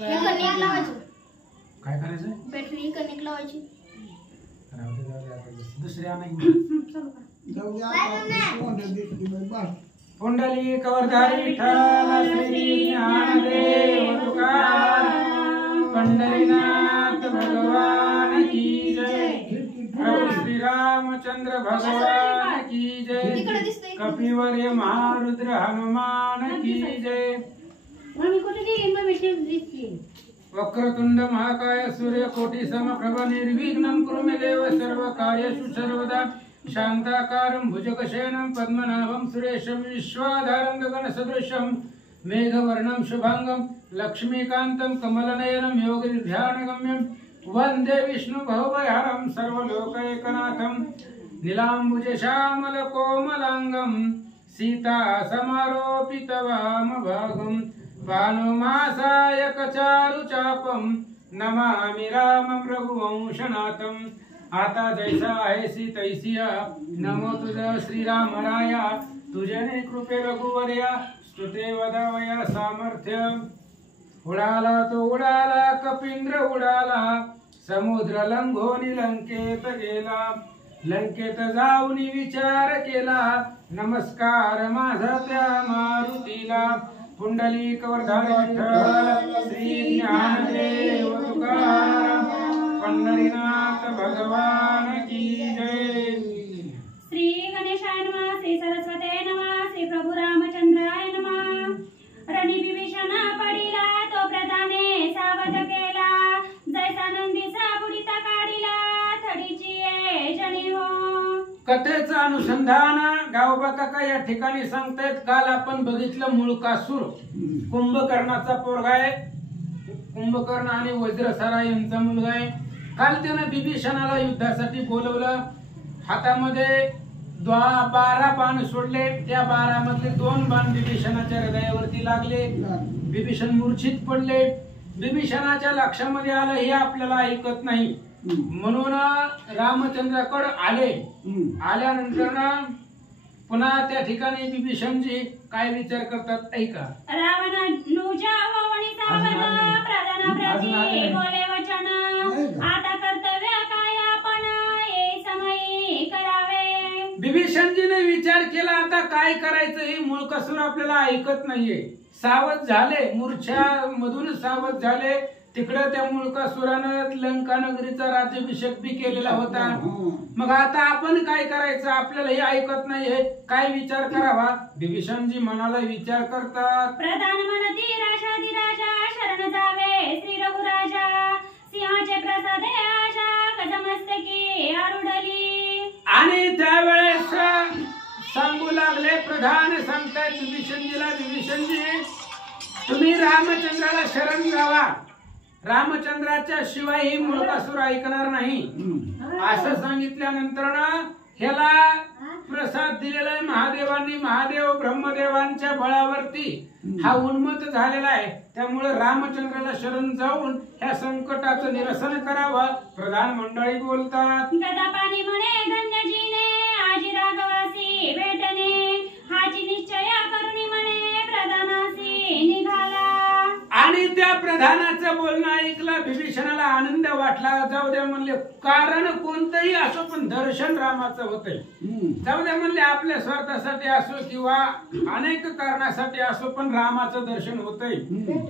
Connect लावायचं. काय करायचं? बॅटरी कनेक्ट लावायची. दुसऱ्या नाही. पुंडलिक वरदारी विठ्ठल श्री ज्ञानदेव तुकाराम पंढरीनाथ भगवान की जय. प्रभु श्री रामचंद्र भगवान की जय. कपिवर्य महारुद्र हनुमान की जय. वक्रतुंड महाकाय सूर्यकोटि समप्रभ निर्विघ्नं कुरु मे देव सर्वकार्येषु सर्वदा. शांताकारं भुजगशयनं पद्मनाभं सुरेशं विश्वाधारं गगनसदृशं मेघवर्णं शुभांगं लक्ष्मीकान्तं कमलनयनं योगिध्यानगम्यं वन्दे विष्णुभवभयहरं सर्वलोकैकनाथं. नीलाम्बुजश्यामल कोमलांगं सीता समारोपितवामभागं भानुमासायक चारुचापं नमामि रामं रघुवंशनाथं. आता जैसा आहेसी तैसिया नमो तुझ श्रीरामराया. तुझे कृपे रघुवर्या स्तुते वदावया सामर्थ्य. उडाला तो उडाला कपिंद्र उडाला समुद्र लंघोनी लंकेत गेला. लंकेत जाऊन विचार केला नमस्कार माझा त्या मारुतीला. पुंडलिक वरदारी विठ्ठल श्री ज्ञानदेव तुकाराम पंढरीनाथ भगवान की जय. श्री गणेशाय नमः. श्री सरस्वते नमः. श्री प्रभु रामचंद्राय नमः. रणिविभीषण पडिला तो प्रधाने सावध केला. जैसा नंदीचा बुडीता काढिला थडीची ये जणी हो. कथेचं अनुसंधान गावबा काका या ठिकाणी सांगतायत. काल आपण बघितलं मूळकासूर कुंभकर्णाचा पोरगा आहे. कुंभकर्ण आणि वज्रसारा यांचा मुलगा आहे. काल त्यानं विभीषणाला युद्धासाठी बोलवलं. हातामध्ये 12 बाण सोडले. त्या 12 मधले 2 बाण विभीषणाच्या हृदयावरती लागले. विभीषण मूर्छित पडले. विभीषणाच्या लक्षामध्ये आलं हे आपल्याला ऐकत नाही म्हणून रामचंद्राकडे आले. आल्यानंतर पुन्हा त्या ठिकाणी विभीषणजी काय विचार करतात ऐका. रावणानुजा ववणी सावध प्रधानाप्रती बोले वचन. आता कर्तव्य काय आपण ये समयी करावे. विभीषणजीने विचार केला आता काय करायचं. हे मूळकासूर आपल्याला ऐकत नाहीये. सावध झाले. मूर्छा मधून सावध झाले. तिकडे त्या मूळकासुरानं लंका नगरीचा राज्याभिषेक बी केलेला होता. मग आता आपण काय करायचं. आपल्याला हे ऐकत नाहीये. काय विचार करावा. विभीषणजी मनाला विचार करतात. प्रधान म्हणती राजाधिराजा शरण जावे श्री रघुराजा. सिंहाचे प्रसादे आशा गजमस्तकी आरुडली. आणि त्यावेळेस सांगू लागले. प्रधान सांगतायत विभीषणजीला विभीषणजी तुम्ही रामचंद्राला शरण जावा. रामचंद्राच्या शिवाय ही मूळकासूर ऐकणार नाही असं सांगितल्यानंतर ह्याला प्रसाद दिलेला आहे महादेवांनी. महादेव ब्रह्मदेवांच्या बळावरती हा उन्मत्त झालेला आहे. त्यामुळे रामचंद्राला शरण जाऊन ह्या संकटाचं निरसन करावं. प्रधान मंडळी बोलतात. गदापाणी म्हणे धन्यजीने आजी राघवासी भेटणे. हाची निश्चय करुणी म्हणे प्रधानासी निघाला. आणि त्या प्रधानाचं बोलणं ऐकलं. विभीषणाला आनंद वाटला. जाऊ द्या म्हणले कारण कोणतंही असो पण दर्शन रामाचं होतंय. जाऊ द्या म्हणले आपल्या स्वार्थासाठी असो किंवा अनेक कारणासाठी असो पण रामाचं दर्शन होतंय.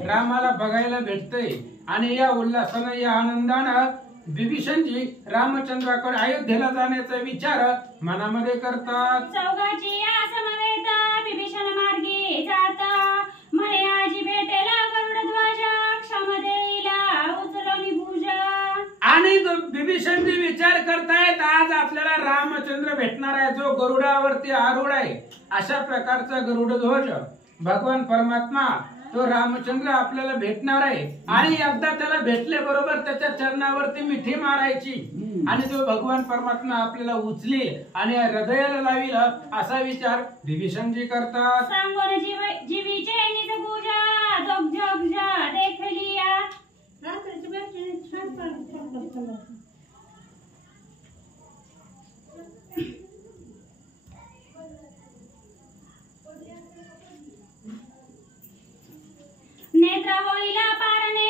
रामाला बघायला भेटतंय. आणि या उल्हासानं या आनंदानं विभीषणजी रामचंद्राकडे अयोध्येला जाण्याचा विचार मनामध्ये करतात. चौघाची समवेत विभीषण मार्गी जाता. म्हणे आजी भेटेला गरुड ध्वजा क्षमदेला उचलवली भुजा. आणि विभीषणजी विचार करतायत आज आपल्याला रामचंद्र भेटणार आहे जो गरुडावरती आरूढ आहे. अशा प्रकारचा गरुड ध्वज भगवान परमात्मा तो रामचंद्र आपल्याला भेटणार आहे. आणि एकदा त्याला भेटले बरोबर त्याच्या चरणावरती मिठी मारायची आणि तो भगवान परमात्मा आपल्याला उचली आणि हृदयाला लावील असा विचार विभीषणजी करतात. सांगोन जीवीचे निज पूजा जोग जोग जा देखलिया. नेत्र होईला पारणे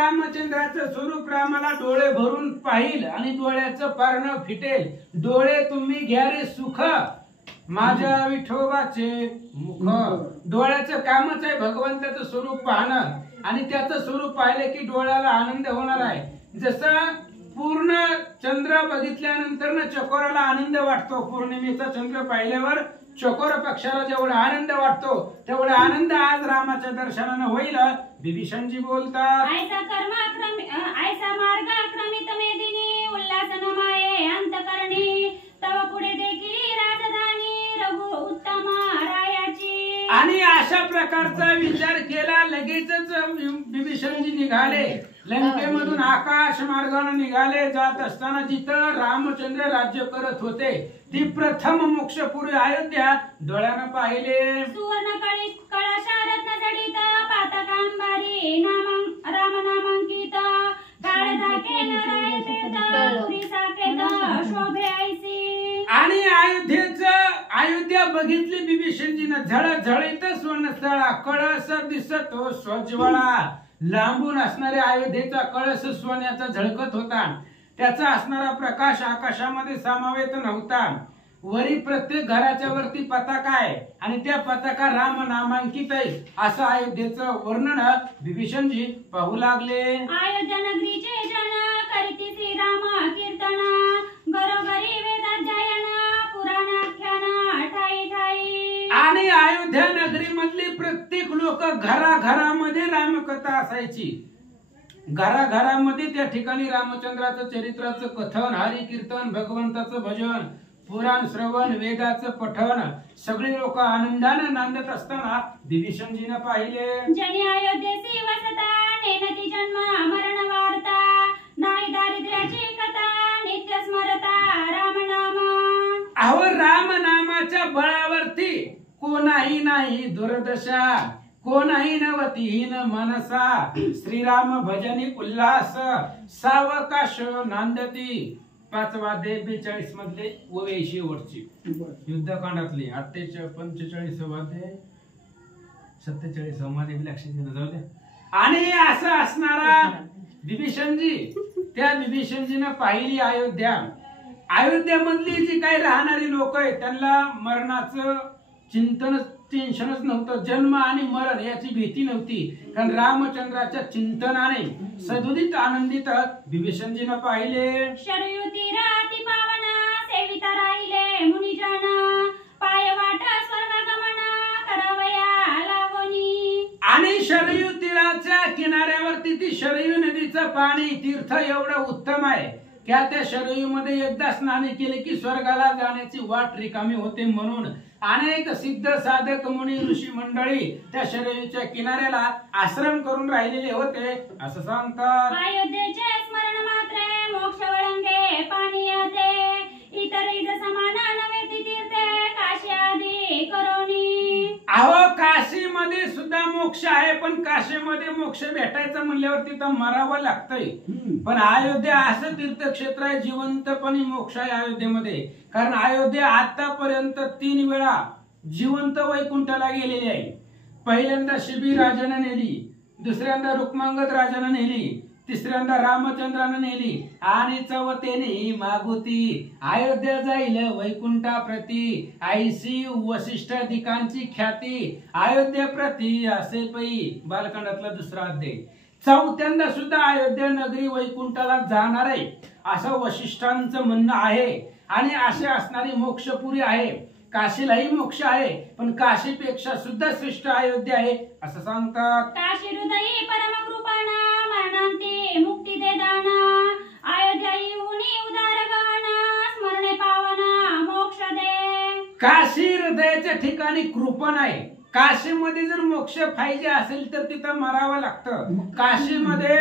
रामचंद्राचं स्वरूप रामाला डोळे भरून पाहिल आणि डोळ्याचं पारणं फिटेल. डोळे तुम्ही घ्या रे सुख माझ्या विठोबाचे मुख. डोळ्याचं कामच आहे भगवंताचं स्वरूप पाहणं आणि त्याचं स्वरूप पाहिलं की डोळ्याला आनंद होणार आहे. जसं पूर्ण चंद्र बघितल्यानंतर ना चकोराला आनंद वाटतो, पौर्णिमेचा चंद्र पाहिल्यावर चकोर पक्षाला जेवढा आनंद वाटतो तेवढा आनंद आज रामाच्या दर्शनानं होईल. विभीषणजी बोलतात, ऐसा मार्ग क्रमित मेदिनी उल्हास न माये अंतकरणी तव पुढे देखील राजधानी रघु उत्तम रायाची. आणि अशा प्रकारचा विचार केला. लगेचच विभीषणजी निघाले लंकेमधून आकाश मार्गाने निघाले. जात असताना जिथं रामचंद्र राज्य करत होते ती प्रथम मोक्षपुरी अयोध्या डोळ्यानं पाहिले. सुवर्ण कळशा रत्न जडित पातकांबारी राम नामांकित काळ दाखेल राय तीर्थ पुरी साकेत शोभे ऐसी. आणि अयोध्या बघितली विभीषणजीनं. झळझळीत सोनसळा कळस दिसतो स्वज्वळा. लांबून असणाऱ्या अयोध्येचा कळस सोन्याचा झळकत होता. त्याचा असणारा प्रकाश आकाशामध्ये सामावेत नव्हता. वरी प्रत्येक घराच्या वरती पताका आहे आणि त्या पताका राम नामांकित आहे असं अयोध्येचं वर्णन विभीषणजी पाहू लागले. अयोध्या नगरीचे जन करीती श्रीराम कीर्तन घरोघरी वेदाध्ययन पुराणाख्यान ठाई ठाई. आणि अयोध्या नगरी मधली प्रत्येक लोक घराघरामध्ये रामकथा असायची. घराघरामध्ये त्या ठिकाणी रामचंद्राचं चरित्राचं कथन, हरी कीर्तन, भगवंताचं भजन, पुराण श्रवण, वेदाचं पठण सगळे लोक आनंदानं नांदत असताना विभीषणजीनं पाहिले. जनी अयोध्येसी वसता नेनती जन्म मरण वार्ता नाही दारिद्र्याची कथा नित्य स्मरता राम नाम. अहो राम नामाच्या बळावरती कोणाही नाही दुर्दशा, कोणाही नवतीहीन मनसा. श्रीराम भजनी उल्हास सावकाश नांदती. 5 वाद्य 42 मधले व 80 वरची युद्धकांडातली 45 वाद्य 47 मध्ये लक्षात घेणं जाऊ द्या. आणि असं असणारा विभीषणजी, त्या विभीषणजीनं पाहिली अयोध्या. अयोध्यामधली जी काही राहणारी लोक आहेत त्यांना मरणाचं टेन्शनच नव्हतं. जन्म आणि मरण याची भीती नव्हती, कारण रामचंद्राच्या चिंतनाने सदुदित आनंदित विभीषणजीनं पाहिले. शरयू तीराती पावन सेविता राहिले मुनिजन पाय वाट स्वर्गगमन करवया लावणी. आणि शरयू तीराच्या किनाऱ्यावरती ती शरयू नदीचं पाणी तीर्थ एवढं उत्तम आहे की त्या शरयू मध्ये एकदा स्नान केले की स्वर्गाला जाण्याची वाट रिकामी होते. म्हणून अनेक सिद्ध साधक मुनी ऋषी मंडळी त्या शरयूच्या किनाऱ्याला आश्रम करून राहिलेले होते असं सांगतात. अयोध्येचे स्मरण मात्रे मोक्ष वळंगे पाणी येते इतरी समान नवे तीर्थे काशी आदी करोनी. अहो काशीमध्ये सुद्धा मोक्ष आहे, पण काशीमध्ये मोक्ष भेटायचं म्हणल्यावर तिथं मरावं लागतंय. पण अयोध्या असं तीर्थक्षेत्र आहे जिवंतपणे मोक्ष आहे अयोध्येमध्ये. कारण अयोध्या आतापर्यंत 3 वेळा जिवंत वैकुंठाला गेलेली आहे. पहिल्यांदा शिबी राजानं नेली, दुसऱ्यांदा रुक्मांगद राजानं नेली, तिसऱ्यांदा रामचंद्रानं नेली आणि चौथ्याने मागुती. अयोध्या जाईल वैकुंठा प्रती ऐशी वसिष्ठाधिकांची ख्याती अयोध्या प्रती असे पै. बालकांडातला 2रा अध्याय. चौथ्यांदा सुद्धा अयोध्या नगरी वैकुंठाला जाणार आहे असं वसिष्ठांचं म्हणणं आहे. आणि असे असणारी मोक्षपुरी आहे. काशीलाही मोक्ष आहे, पण काशीपेक्षा सुद्धा श्रेष्ठ अयोध्या आहे असं सांगतात. काशी हृदयी परम कृपाणा मरणांती मुक्ती दे दाना अयोध्या येऊनी उदार गणा स्मरणे पावना मोक्ष दे. काशी हृदयाच्या ठिकाणी कृपण आहे. काशीमध्ये जर मोक्ष पाहिजे असेल तर तिथं मरावं लागतं. काशीमध्ये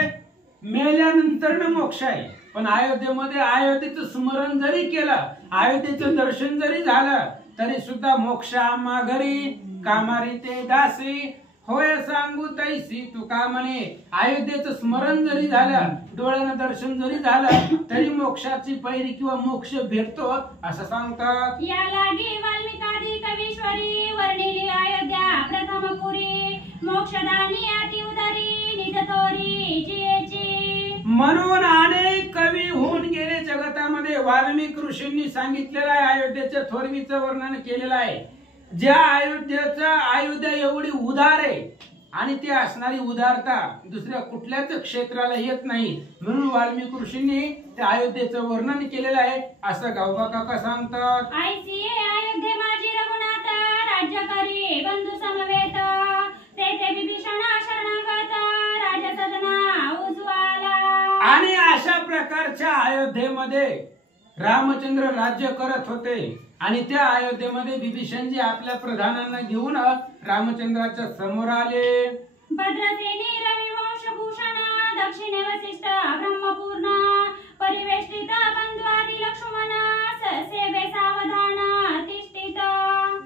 मेल्यानंतर मोक्ष आहे, पण अयोध्येमध्ये अयोध्येचं स्मरण जरी केलं, अयोध्येचं दर्शन जरी झालं तरी सुद्धा मोक्ष आम्हा घरी कामारी ते दासी होय सांगू तैसी तुका म्हणे. अयोध्येचं स्मरण जरी झालं, डोळ्यानं दर्शन जरी झालं तरी मोक्षाची पैरी किंवा मोक्ष भेटतो असं सांगतात. या लागी वाल्मिकादी कवीश्वरी वर्णिली अयोध्या प्रथम पुरी मोक्षदानी अति उदरी निज तोरी जियेची म्हणून अनेक कवी होऊन गेले जगतामध्ये. वाल्मिक ऋषींनी सांगितलेलं आहे, अयोध्येच्या थोरवीचं वर्णन केलेलं आहे. ज्या अयोध्या एवढी उदार आहे आणि ती असणारी उदारता दुसऱ्या कुठल्याच क्षेत्राला येत नाही. म्हणून वाल्मिक ऋषींनी त्या अयोध्येचं वर्णन केलेलं आहे असं गावबा काका सांगतात. ऐसी अयोध्ये माझी रघुनाथ, राज्य करी बंधू समवेत. तेथे विभीषण शरणागत, राजसदना उज्ज्वला. आणि अशा प्रकारच्या अयोध्येमध्ये रामचंद्र राज्य करत होते आणि त्या अयोध्येमध्ये विभीषणजी आपल्या प्रधानांना घेऊन रामचंद्राच्या समोर आले. भद्रसेनी रविवंश भूषण, दक्षिणे वसिष्ठ ब्रह्मपूर्ण. परिवेष्टित बंधू आदि लक्ष्मण, सेवे सावधान तिष्ठित.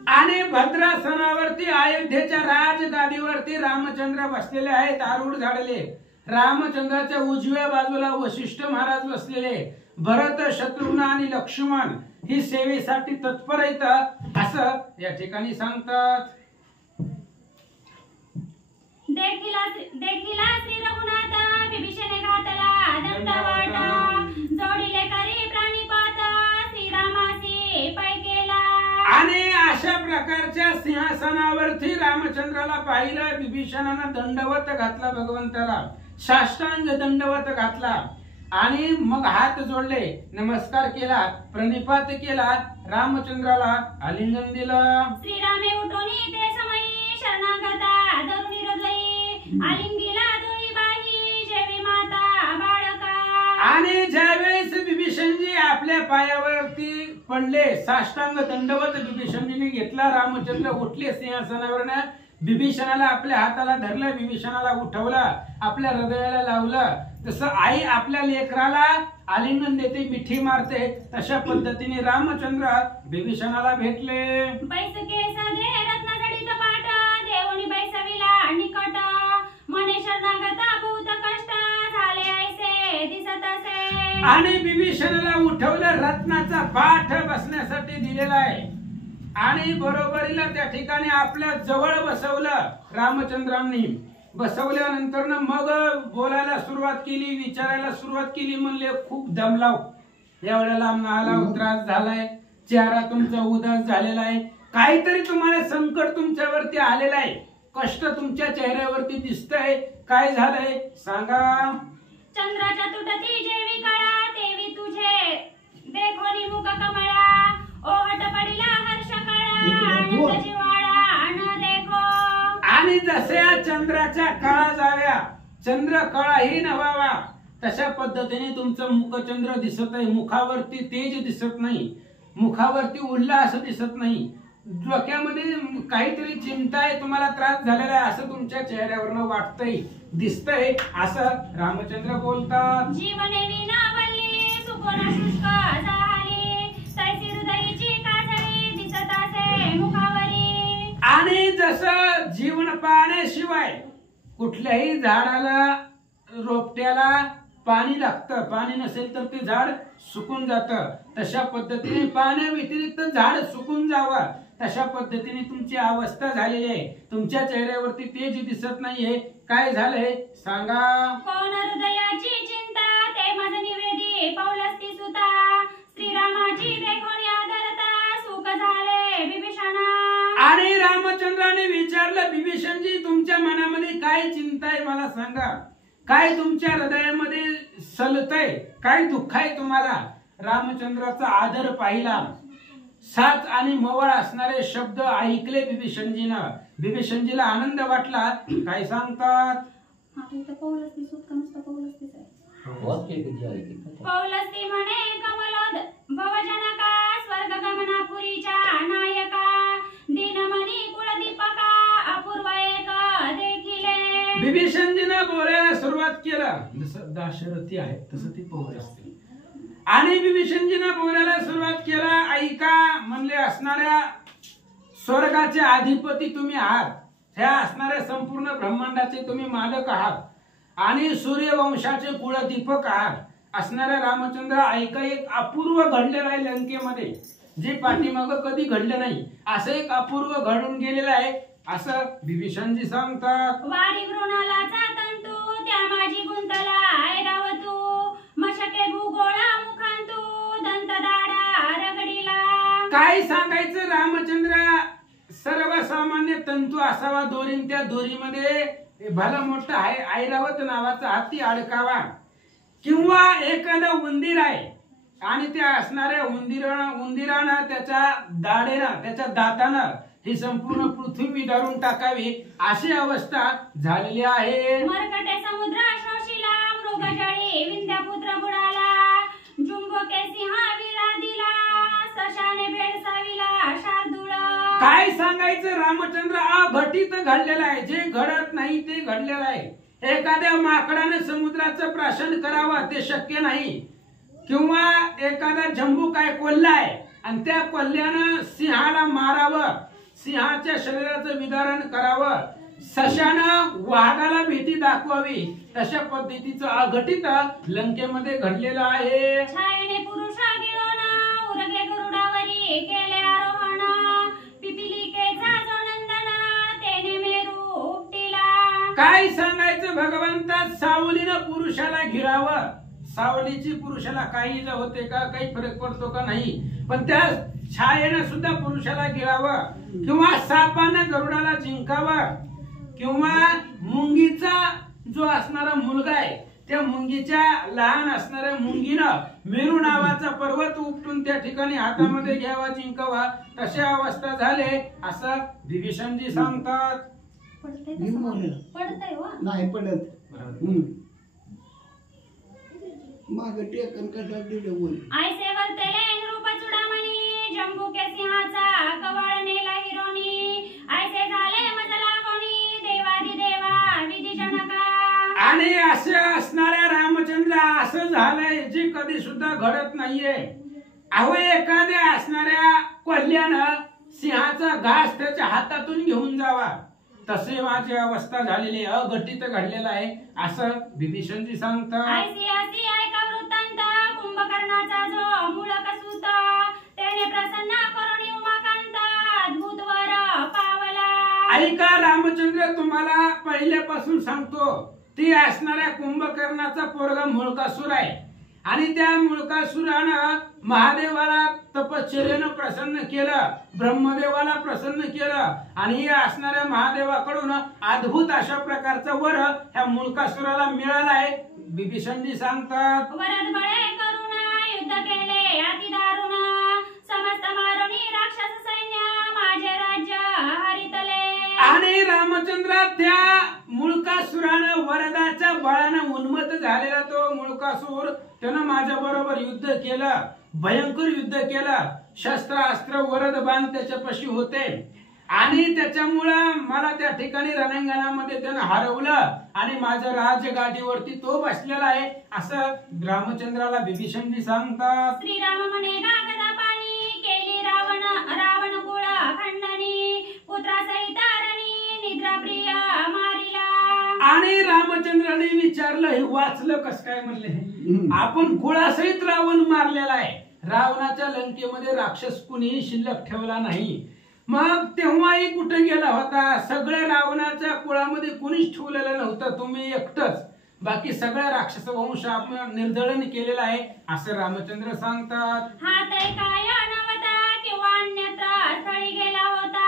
आणि भद्रासनावरती अयोध्येच्या राजगादीवरती रामचंद्र बसलेले आहेत, आरूढ झालेले. रामचंद्राच्या उजव्या बाजूला वशिष्ठ महाराज बसलेले. भरत, शत्रुघ्न आणि लक्ष्मण ही सेवेसाठी तत्पर आहेत असं या ठिकाणी सांगतात. देखिला श्री रघुनाथ, विभीषणे घातला दंडवट. जोडिले करी प्राणीपात, श्रीरामासी पै केला. आणि अशा प्रकारच्या सिंहासनावरती रामचंद्राला पाहिलं. विभीषणानं दंडवत घातला, भगवंताला साष्टांग दंडवत घातला आणि मग हात जोडले, नमस्कार केला, प्रणिपात केला, रामचंद्राला आलिंगन दिलं. श्रीरामे उठोनी ते समयी, शरणागता धरुणी हृदयी. आलिंगीला दोई बाही, जेवी माता बाळका. आणि ज्यावेळेस विभीषणजी आपल्या पायावरती पडले, साष्टांग दंडवत विभीषणजीने घेतला. रामचंद्र उठले सिंहासनावरनं, विभीषणाला आपल्या हाताला धरलं, विभीषणाला उठवलं, आपल्या हृदयाला लावलं. तसं आई आपल्या लेकराला आलिंगन देते, मिठी मारते, तशा पद्धतीने रामचंद्र विभीषणाला भेटले. बैसके साधे रत्नजडित पाट, देवनी बैसविला निकट. मने शरणागता भूत कष्ट, झाले ऐसे दिसत असे. आणि विभीषणाला उठवलं, रत्नाचा पाठ बसण्यासाठी दिलेला आहे आणि बरोबरीला त्या ठिकाणी आपल्या जवळ बसवलं. रामचंद्रांनी बसवल्यानंतर मग बोलायला सुरुवात केली, विचारायला सुरुवात केली. म्हणले खूप दमलाव, एवढ्या लांब आला, त्रास झालाय, चेहरा तुमचा उदास झालेला आहे, काहीतरी तुम्हाला संकट तुमच्यावरती आलेलं आहे, कष्ट तुमच्या चेहऱ्यावरती दिसतंय, काय झालंय सांगा. चंद्राच्या तुटती जेवी कळा, देवी तुझे देखोनी मुख कमळा. ओहट पडिला हर्ष कळा, आनंद जिव्हाळा न देखो. आणि जसे चंद्राच्या कळा जाव्या, चंद्र कळाही नवावा, तशा पद्धतीने तुमचं मुखचंद्र दिसत आहे. मुखावरती तेज दिसत नाही, मुखावरती उल्हास दिसत नाही, डोक्यामध्ये काहीतरी चिंता आहे, तुम्हाला त्रास झालेला आहे असं तुमच्या चेहऱ्यावरनं वाटतंय, दिसतंय असं रामचंद्र बोलतात. जीवने विना वल्ली, सुकोना शुष्क झाली. तैसी हृदयीची काजळी, दिसत असे मुखावरी. आणि जसं जीवन पाण्याशिवाय कुठल्याही झाडाला, रोपट्याला पाणी लागतं, पाणी नसेल तर ते झाड सुकून जातं, तशा पद्धतीने पाण्या व्यतिरिक्त झाड सुकून जावं, तशा पद्धतीने तुमची अवस्था झालेली आहे. तुमच्या चेहऱ्यावरती तेज दिसत नाहीये, काय झालंय सांगा. कोण हृदयाची चिंता, ते मज निवेदी पौलस्ती सुता. श्रीरामाची देखोनी आदरता, सुख झाले विभीषणा. आणि रामचंद्राने विचारलं, विभीषणजी तुमच्या मनामध्ये काय चिंता आहे मला सांगा, काय तुमच्या हृदयामध्ये सलतय, काय दुःख आहे तुम्हाला. रामचंद्राचा आदर पाहिला, साच आणि मवळ असणारे शब्द ऐकले विभीषणजीनं. विभीषणजीला आनंद वाटला. काय सांगतात. पौलस्ती म्हणे कमलोद भवजनका, स्वर्ग गमनापुरीच्या नायका. दीनमणी कुळदीपका, अपूर्व एक देखिले. विभीषणजीनं बोलायला सुरुवात केलं, जसं दाशरथी आहे तसं ती पौर असते. आणि विभीषणजीनं बोलायला सुरुवात केला. ऐका म्हणले, असणाऱ्या स्वर्गाचे अधिपती तुम्ही आहात, ह्या असणाऱ्या संपूर्ण ब्रह्मांडाचे तुम्ही मालक आहात आणि सूर्यवंशाचे कुळदीपक आहात. असणाऱ्या रामचंद्र, ऐका, एक अपूर्व घडलेलं आहे लंकेमध्ये, जे पाठीमागं कधी घडलं नाही, असं एक अपूर्व घडून गेलेलं आहे असं विभीषणजी सांगतात. वारी मृणालाचा तंतू, त्या माझी गुंतला ऐरावतू. काय सांगायचं रामचंद्र सर्वसामान्य तंतू असावा दोरीन, त्या दोरीमध्ये भला मोठा ऐरावत नावाचा हत्ती अडकावा, किंवा एखादा उंदीर आहे आणि त्या असणाऱ्या उंदिरानं त्याच्या दाढेनं त्याच्या दातानं ही संपूर्ण पृथ्वी धरून टाकावी अशी अवस्था झालेली आहे. मरकटे समुद्र शोषिला, मृगजळी विंध्यपुत्र बुडाला, जुंबके सिंहाविला दिला, सशाने भेडसाविला शार्दूळ. काय सांगायचं रामचंद्र अघटित घडलेलं आहे, जे घडत नाही ते घडलेलं आहे. एखाद्या माकडाने समुद्राचं प्राशन करावं ते शक्य नाही, किंवा एखादा जंबू काय कोल्हाय आणि त्या कोल्ह्यानं सिंहाला मारावं, सिंहाच्या शरीराचं विदारण करावं, सशानं वाघाला भीती दाखवावी, तशा पद्धतीचं अघटित लंकेमध्ये घडलेलं आहे. छायेने पुरुषा गिळोन, उरगे गरुडावरी केले आरोहण, पिपिलिकेचा जो नंदन, तेने मेरू उपटिला. काय सांगायचं भगवंता, सावलीनं पुरुषाला घिरावं. सावलीची पुरुषाला काही होते का, काही फरक पडतो का नाही, पण त्या छायेनं सुद्धा पुरुषाला गिळावं, किंवा सापानं गरुडाला जिंकावं, किंवा मुंगीचा जो असणारा मुलगा आहे त्या मुंगीच्या लहान असणाऱ्या मुंगीनं मेरू नावाचा पर्वत उपटून त्या ठिकाणी हातामध्ये घ्यावा, जिंकावा, तशा अवस्था झाले असं विभीषणजी सांगतात. पडतंय हो. नाही पडत. माग टेकन कसा दिलं बोल. आयसे वर्तले नृप चुडामणी, जंबुके सिंहाचा कवळ नेला हिरोनी, आयसे झाले मजला कोणी, देवादी देवा विधी जनका. आणि असे असणाऱ्या रामचंद्र असं झालंय जे कधी सुद्धा घडत नाहीये. अहो, एखाद्या असणाऱ्या कोल्ह्यानं सिंहाचा घास त्याच्या हातातून घेऊन जावा, तसे माझी अवस्था झालेली अघटित घडलेलं आहे असं विभीषणजी सांगतात. आयसी आसी ऐका वृत्तांत, कुंभकर्णाचा जो मूळक सूत, त्याने प्रसन्न करुणी उमाकांत, अद्भुत वर पावला. ऐका रामचंद्र, तुम्हाला पहिल्यापासून सांगतो, ती असणाऱ्या कुंभकर्णाचा पोरगा मुळकासूर आहे, आणि त्या मुळकासुरानं महादेवाला तपश्चर्येनं प्रसन्न केलं, ब्रह्मदेवाला प्रसन्न केलं, आणि या असणाऱ्या महादेवाकडून अद्भुत अशा प्रकारचा वर ह्या मुळकासुराला मिळालाय. विभीषणजी सांगतात, वरद बळे करुण युद्ध केले अति दारुण, समस्त मारुनी राक्षस सैन्य माझे राज्य हरितले. आणि रामचंद्र त्या मुळकासुरानं वरदाच्या बळानं उन्मत्त झालेला तो मुळकासूर त्यानं माझ्या बरोबर युद्ध केलं, भयंकर युद्ध केलं, शस्त्र अस्त्र वरद बाण त्याच्यापाशी होते, आणि त्याच्यामुळं मला त्या ठिकाणी रणांगणामध्ये त्यानं हरवलं, आणि माझ्या राजगादीवरती तो बसलेला आहे असं रामचंद्राला विभीषणजी सांगतात. श्रीराम म्हणे गदा पाणी, केली रावण कुळ खंडणी, पुत्रासहित रणी निद्रा प्रिय मारिला. आणि रामचंद्राने विचारलं, हे वाचलं कस काय म्हणले, आपण कुळासहित रावण मारलेला आहे, रावणाच्या लंकेमध्ये राक्षस कुणीही शिल्लक ठेवला नाही. मग तेव्हाही कुठे गेला होता, सगळ्या रावणाच्या कुळामध्ये कुणीच ठेवलेलं नव्हतं, तुम्ही एकटच, बाकी सगळ्या राक्षस वंश आपण निर्दळन केलेला आहे असं रामचंद्र सांगतात. हात काय नवता किंवा अन्यत्र स्थळी गेला होता,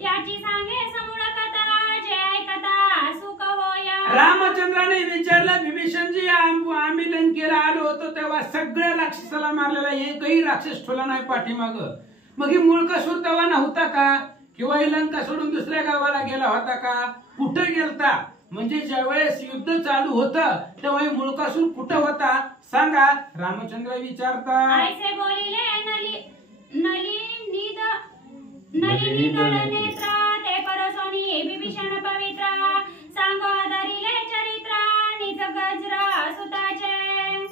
याची सांगे समूळ कथा, जे ऐकता सुख होया. रामचंद्राने विचारलं, विभीषणजी आम्ही लंकेला आलो होतो तेव्हा सगळ्या राक्षसाला मारलेला, एकही राक्षस ठेवला नाही पाठीमाग. मग ही मुळकासूर तेव्हा नव्हता का, किंवा ही लंका सोडून दुसऱ्या गावाला गेला होता का, कुठे गेलता? म्हणजे ज्यावेळेस युद्ध चालू होतं तेव्हा मुळकासूर कुठं होता सांगा, रामचंद्र विचारतात. आयसे बोलिले नली निदळ नेत्र, ते परसोनी विभीषण पवित्र, सांगो आदरिले चरित्र, निज गजर सुताचे.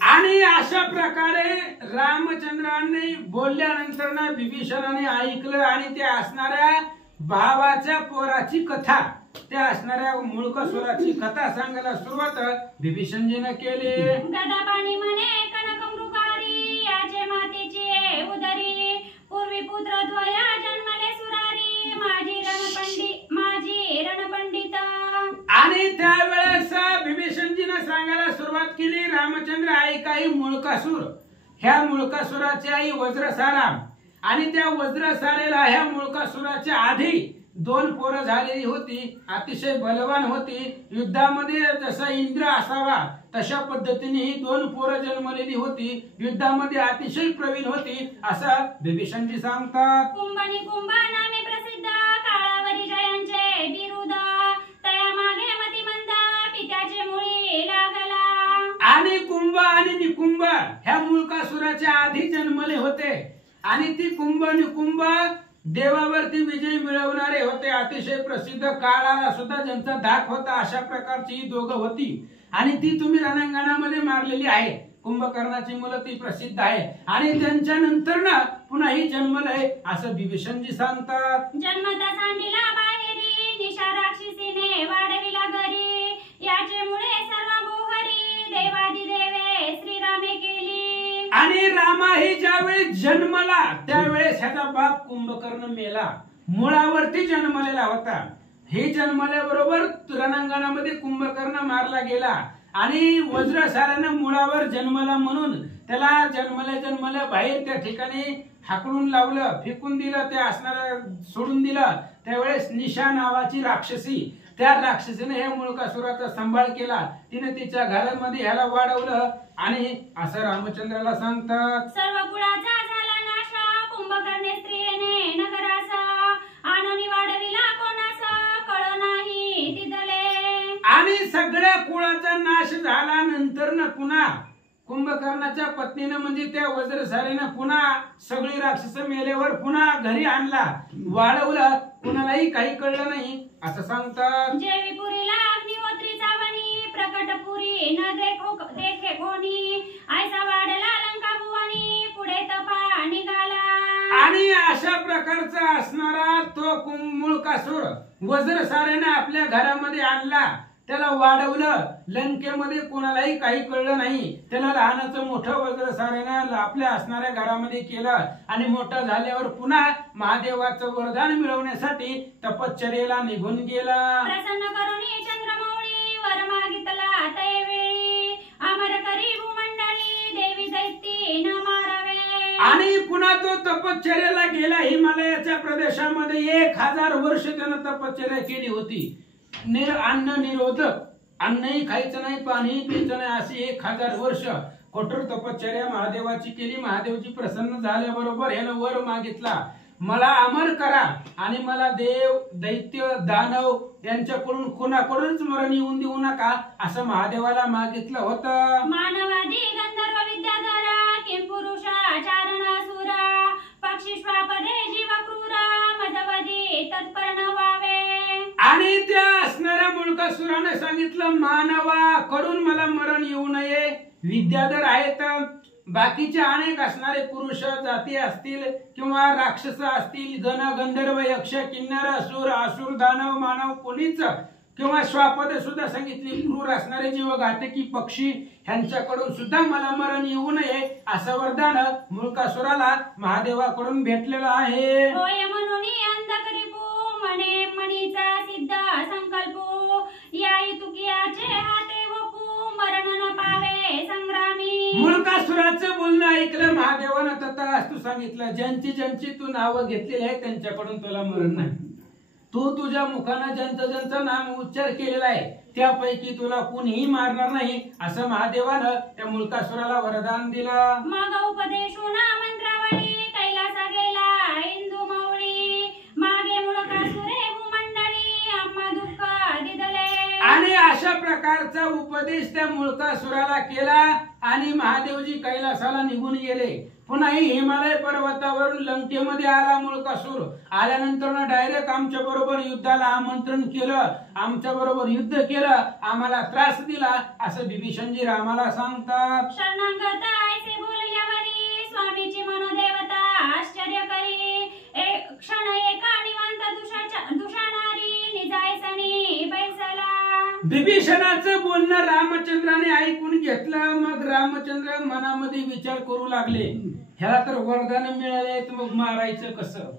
आणि अशा प्रकारे रामचंद्रांनी बोलल्यानंतर ना विभीषणाने ऐकलं, आणि त्या असणाऱ्या भावाच्या पोराची कथा, त्या असणाऱ्या मुळकासुराची कथा सांगायला सुरुवात विभीषणजीने केली. गदा पाणी म्हणे कनक मृगारी, याचे मातेचे उदरी, पूर्वी पुत्र द्वया जन्मले सुरारी, माझी रणपंडित. आणि त्यावेळेस विभीषणजीने सांगायला सुरुवात केली, रामचंद्र ऐका, ही मुळकासूर, ह्या मुळकासुराची आई वज्रसारा, आणि त्या वज्रसारेला ह्या मुळकासुराच्या आधी 2 पोरं झालेली होती, अतिशय बलवान होती, युद्धामध्ये जसा इंद्र असावा तशा पद्धतीने ही 2 पोरं जन्मलेली होती, युद्धामध्ये अतिशय प्रवीण होती असं बिभीषणजी सांगतात. कुंभनी कुंभ नामे प्रसिद्ध काळावरी जयांचे बिरुद तया मागे मतिमंद पित्याचे मुळी लागला. आणि कुंभ आणि निकुंभ ह्या मुळकासुराच्या आधी जन्मले होते आणि ती कुंभ निकुंभ देवावरती विजय मिळवणारे होते, अतिशय प्रसिद्ध, काळाला सुद्धा ज्यांचा धाक होता अशा प्रकारची ही दोघं होती आणि ती तुम्ही रणांगणामध्ये मारलेली आहे. कुंभकर्णाची मुलं ती प्रसिद्ध आहे आणि त्यांच्या नंतर ना पुन्हा ही जन्मलंय असं बिभीषणजी सांगतात. जन्मता सांडिला बाहेरी निशा राक्षसीने वाढविला घरी याचे मुळे सर्व मोहरी देवादी देवे श्रीरामे केली. आणि रामा ही ज्यावेळी जन्मला त्यावेळेस ह्याचा बाप कुंभकर्ण मेला, मुळावरती जन्मलेला होता. हे जन्मल्याबरोबर रणांगणामध्ये कुंभकर्ण मारला गेला आणि वज्रसारानं मुळावर जन्मला म्हणून त्याला जन्मल्या बाहेर त्या ठिकाणी हाकलून लावलं, फेकून दिलं, ते असणाऱ्या सोडून दिलं. त्यावेळेस निशा नावाची राक्षसी, त्या राक्षसीने हे मुळकासुराचा सांभाळ केला, तिने तिच्या घरामध्ये ह्याला वाढवलं आणि असं रामचंद्राला सांगतात. सर्व कुळाचा झाला नाश कुंभकर्णे स्त्रियेने नगरासा आणून वाढविला कोणासा कळ नाही तिथले. आणि सगळ्या कुळाचा नाश झाल्यानंतर न पुन्हा कुंभकर्णाच्या पत्नीने म्हणजे त्या वज्रसारेने पुन्हा सगळी राक्षस मेल्यावर पुन्हा घरी आणला, वाढवलं, कुणालाही काही कळलं नाही असं सांगतात. जेवीपुरीला अग्निहोत्री चावणी प्रकटपुरी न देखे कोणी ऐसा वाढला लंका भुवनी पुढे तपा निघाला. आणि अशा प्रकारचा असणारा तो मुळकासूर वज्रसारेने आपल्या घरामध्ये आणला, त्याला वाढवलं, लंकेमध्ये कोणालाही काही कळलं नाही, त्याला लहानाचं मोठं वज्रसारेने आपल्या असणाऱ्या घरामध्ये केलं आणि मोठं झाल्यावर पुन्हा महादेवाचं वरदान मिळवण्यासाठी तपश्चर्येला निघून गेला. प्रसन्न करुणी चंद्रमौळी वर मागितला तैवेळी अमर करी भूमंडळी देवी दैत्य न मारावे. आणि पुन्हा तो तपश्चर्येला गेला. हिमालयाच्या प्रदेशामध्ये 1000 वर्ष त्यानं तपश्चर्या केली होती. अन्न निरोधक, अन्नही खायचं नाही, पाणीही प्यायचं नाही, अशी 1000 वर्ष कठोर तपश्चर्या महादेवाची केली. महादेवची प्रसन्न झाल्याबरोबर यानं वर मागितला, मला अमर करा आणि मला देव दैत्य दानव यांच्याकडून कोणाकडूनच मरण येऊन देऊ नका असं महादेवाला मागितलं होतं. मानवादी गंधर्व विद्याधरा किं पुरुषा चारणासुरा पक्षी श्वापदे जीव क्रूरा मदवदी तत्पर न व्हावे. आणि त्या असणाऱ्या मुळकासुराने सांगितलं, मानवाकडून मला मरण येऊ नये. विद्याधर आहेत, बाकीचे अनेक असणारे पुरुष जाती असतील किंवा राक्षस असतील, गण गंधर्व यक्ष किन्नर असुर असुर दानव मानव कोणीच किंवा श्वापदे सुद्धा सांगितली, क्रूर असणारे जीव घातकी पक्षी ह्यांच्याकडून सुद्धा मला मरण येऊ नये असं वरदान मुळकासुराला महादेवाकडून भेटलेलं आहे. होय म्हणून अंधकरिपू मने मणीचा सिद्ध संकल्पू याई तुकियाचे हाते वपू मरण न पावे संग्रामी. मुळकासुराचं बोलणं ऐकलं महादेवानं, तथास्तु सांगितलं, ज्यांची ज्यांची तू नावं घेतलेली आहे त्यांच्याकडून तुला मरण नाही. तू तुझ्या मुखानं ज्यांचं नाम उच्चार केलेला आहे त्यापैकी तुला कुणीही मारणार नाही असं महादेवानं त्या मुळकासुराला वरदान दिलं. मग उपदेशुना मंत्रावळी कैलासा गेला इंदू मौळी मागे मुळकासुरे भूमंडळी आम्हा दुःख दिदले. आणि अशा प्रकारचा उपदेश त्या मुळकासुराला केला आणि महादेवजी कैलासाला निघून गेले. पुन्हा हिमालय पर्वतावरून लंकेमध्ये आला मुळकासूर. आल्यानंतर डायरेक्ट आमच्या बरोबर युद्धाला आमंत्रण केलं, आमच्या बरोबर युद्ध केलं, आम्हाला त्रास दिला असं बिभीषणजी रामाला सांगतात. शरणागत ऐसे बोलल्यावरी स्वामीची मनोदेवता आश्चर्य करी एक क्षण एका निवांत दुषाणारी निजायसनी बैसला. बिभीषणाचं बोलणं रामचंद्राने ऐकून घेतलं. मग रामचंद्र मनामध्ये विचार करू लागले, ह्याला तर वरदान मिळाले तर मग मारायचं कसं,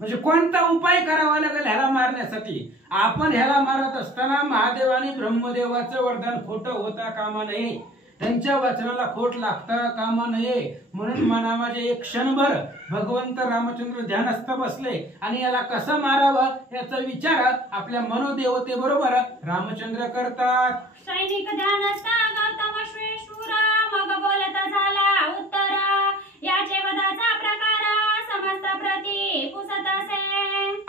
म्हणजे कोणता उपाय करावा लागेल ह्याला मारण्यासाठी. आपण ह्याला मारत असताना महादेव आणि ब्रह्मदेवाचं वरदान खोटं होता कामा नये. त्यांच्या वचनाला खोट लागता कामा नये म्हणून मनामध्ये एक क्षणभर भगवंत रामचंद्र ध्यानस्थ बसले आणि याला कसं मारावं याचा विचार आपल्या मनोदेवते बरोबर रामचंद्र करतात. सैनिक ध्यानस्थ गौतम श्वेशूर मग बोलता झाला उत्तर याचे वदाचा प्रकार समस्त प्रती पुसत असे.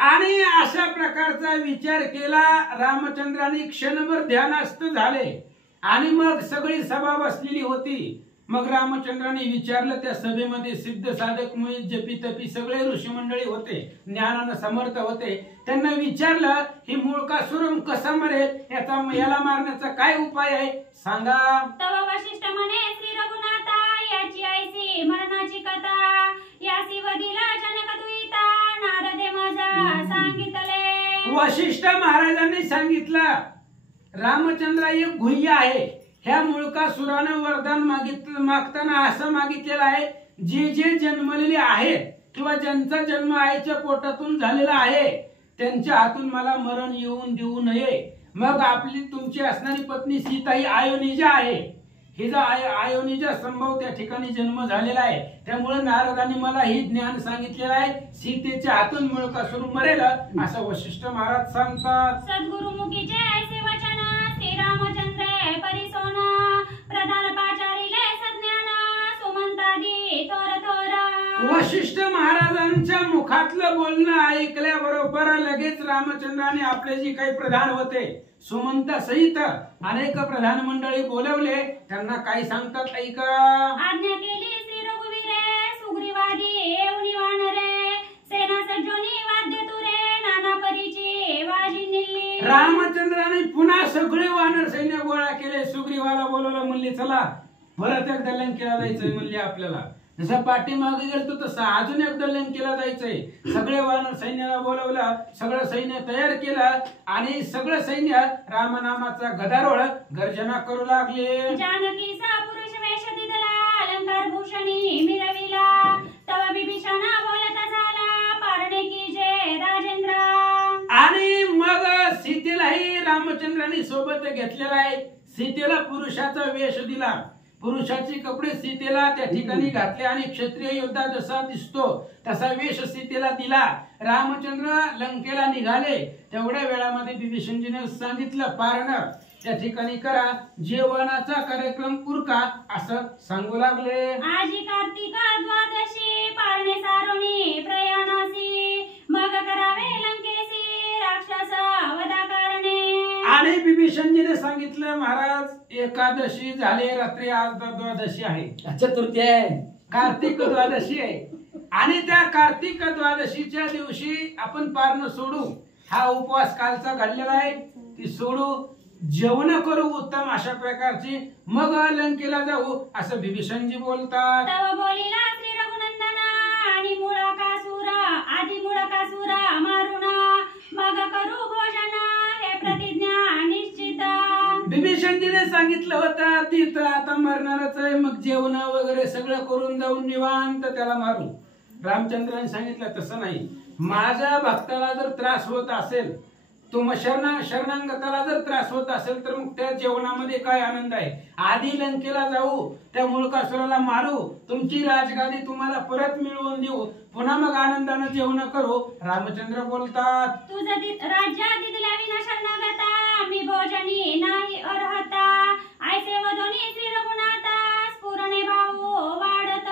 आणि अशा प्रकारचा विचार केला. रामचंद्राने क्षणभर ध्यानस्थ झाले आणि मग सगळी सभा बसलेली होती. मग रामचंद्राने विचारलं, त्या सभेमध्ये सिद्ध साधक मुनी जपी तपी सगळे ऋषी मंडळी होते, ज्ञानानं समर्थ होते. त्यांना विचारलं, ही मूळकासुर कसा मरेल, याला मारण्याचा काय उपाय आहे सांगा. तव वशिष्ठ म्हणे श्री रघुनाथा याची ऐसी मरणाची कथा यासी वदिला जनक दुईता नारदे माझा सांगितले. वशिष्ठ महाराजांनी सांगितलं, रामचंद्र एक गुह्य आहे. ह्या मुळकासुरानं वरदान मागताना असं मागितलेलं आहे, जे जन्मलेले आहेत किंवा ज्यांचा जन्म आईच्या पोटातून झालेला आहे त्यांच्या हातून मला मरण येऊन देऊ नये. मग आपली तुमची असणारी पत्नी सीता ही आयोनिजा आहे. हिचा आयोनिजा संभव त्या ठिकाणी जन्म झालेला आहे. त्यामुळे नारदांनी मला ही ज्ञान सांगितलेलं आहे, सीतेच्या हातून मुळकासुर मरेल असं वशिष्ठ महाराज सांगतात. सद्गुरुमुखीचे ऐसे वचन श्री रामचंद्र परिसोना प्रधान पाचारिले सज्ञान सुमंतादी थोर थोर. वशिष्ठ महाराजांच्या मुखातलं बोलणं ऐकल्याबरोबर लगेच रामचंद्राने आपले जे काही प्रधान होते सुमंत सहित अनेक प्रधान मंडळी बोलवले. त्यांना काय सांगतात ऐका. आज्ञा केली श्री रघुवीरे सुग्रीवादी येऊनी वानरे सेना सज्जोनी वाद्य तुरे नाना परीची वाजी निल्ली. रामचंद्राने पुन्हा सगळे वानर सैन्य गोळा केले. सुग्रीवाला बोलवलं, म्हणले चला परत एकदा लंकेला जायचंय. म्हणले आपल्याला जसं पाठीमागे गेलतो तसं अजून एकदा लंकेला जायचंय. सगळे वानर सैन्याला बोलवलं, सगळं सैन्य तयार केलं आणि सगळं सैन्य रामनामाचा गदारोळ गर्जना करू लागले. जानकीचा पुरुष वेश दिदला अलंकार भूषणी मिरविला तव विभीषण बोलता झाला पारणे की जय राजेंद्र. आणि मग सीतेलाही रामचंद्रांनी सोबत घेतलेला आहे. सीतेला पुरुषाचा वेश दिला, पुरुषाचे कपडे सीतेला त्या ठिकाणी घातले आणि क्षत्रिय योद्धा जसा दिसतो तसा वेश सीतेला दिला. रामचंद्र लंकेला निघाले. तेवढ्या वेळामध्ये विभीषणजीने सांगितलं, पारण त्या ठिकाणी करा, जेवणाचा कार्यक्रम उरका असं सांगू लागले. आजी कार्तिक द्वादशी पारणे सारोणी प्रयाणासी मग करावे लंकेसी राक्षस वधा कारणे. आणि विभीषणजीने सांगितलं, महाराज एकादशी झाले, रात्री आज द्वादशी आहे, चतुर्थी आहे, कार्तिक द्वादशी आहे. आणि त्या कार्तिक द्वादशीच्या दिवशी आपण पारणं सोडू. हा उपवास कालचा घडलेला आहे, ती सोडू, जेवण करू उत्तम अशा प्रकारची, मग लंकेला जाऊ असं विभीषणजी बोलतात. तव बोलिला श्री रघुनंदना आणि मुळकासूर आधी मुळकासूर मारुण मग करू भोजन हे प्रतिज्ञा निश्चित. विभीषणजीने सांगितलं होतं ती तर आता मरणारच आहे, मग जेवण वगैरे सगळं करून जाऊन निवांत त्याला मारू. रामचंद्राने सांगितलं तसं नाही, माझ्या भक्ताला जर त्रास होत असेल, शरणांगताला जर त्रास होत असेल तर मग त्या जेवणामध्ये काय आनंद आहे. आधी लंकेला जाऊ, त्या मुळकासुराला मारू, तुमची राजगादी तुम्हाला परत मिळवून देऊ, पुन्हा मग आनंदाने जेवण करू. रामचंद्र बोलतात, तुझ राज्य दिदल्या विना शरणागता मी भोजनी नाही अर्हता ऐसे वदोनी श्री रघुनाथा स्फुरणे भाऊ वाढत.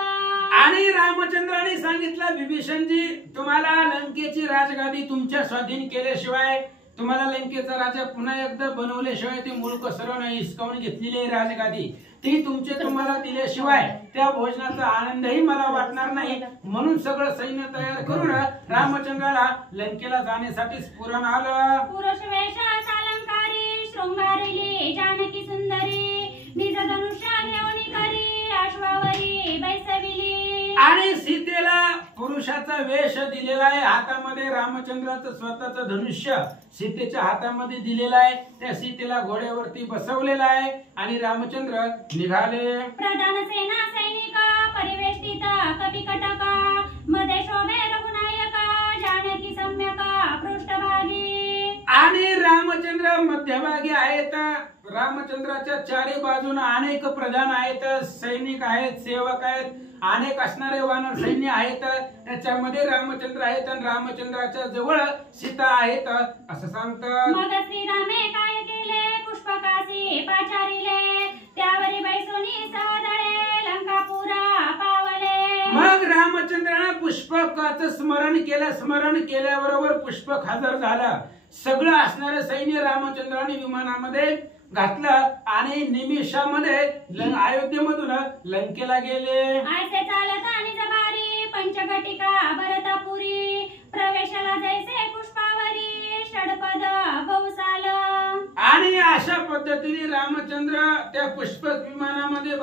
आणि रामचंद्राने सांगितलं, विभीषणजी तुम्हाला लंकेची राजगादी तुमच्या स्वाधीन केल्याशिवाय, तुम्हाला लंकेचा राजा पुन्हा एकदा बनवल्याशिवाय ती मुळकासुराने हिसकावून घेतलेली राजगादी ती तुम्हाला दिल्याशिवाय त्या भोजनाचा आनंदही मला वाटणार नाही. म्हणून सगळं सैन्य तयार करून रामचंद्राला लंकेला जाण्यासाठी स्फुरण आलं. पुरुष वेश अलंकारी शृंगारिली जानकी सुंदरी निज धनुष्य घेऊन करी अश्वावरी बैसविली. आणि सीतेला पुरुषाचा वेश दिलेला आहे, हातामध्ये रामचंद्राचं स्वतःचं धनुष्य सीतेच्या हातामध्ये दिलेला आहे. त्या सीतेला घोड्यावरती बसवलेला आहे आणि रामचंद्र निघाले. प्रधान सेना सैनिक परिवेष्टित कपिकटक मध्ये शोभे रघुनायक जानकी सम्यक पृष्ठभागी. आणि रामचंद्र मध्यभागी आहेत. रामचंद्राच्या चारी बाजूने अनेक प्रधान आहेत, सैनिक आहेत, सेवक आहेत, अनेक असणारे वानर सैन्य आहेत. त्याच्यामध्ये रामचंद्र आहेत आणि रामचंद्राच्या जवळ सीता आहेत असं सांगतात. मग श्रीरामे काय केले पुष्पकासी पाचारिले त्यावरी बैसोनी सहदळे लंकापुरा पावले. मग रामचंद्राने पुष्पकाचं स्मरण केलं. स्मरण केल्याबरोबर पुष्पक हजर झाला. सगळं असणारं सैन्य रामचंद्राने विमानामध्ये घातलं आणि निमिषामध्ये अयोध्येमधून लंकेला गेले. आयसे चालत आणि जबारी पंचघटिका भरतपुरी प्रवेशाला जैसे पुष्पावरी षडपद बहुसाल. आणि अशा पद्धतीने रामचंद्र त्या पुष्पक विमानामध्ये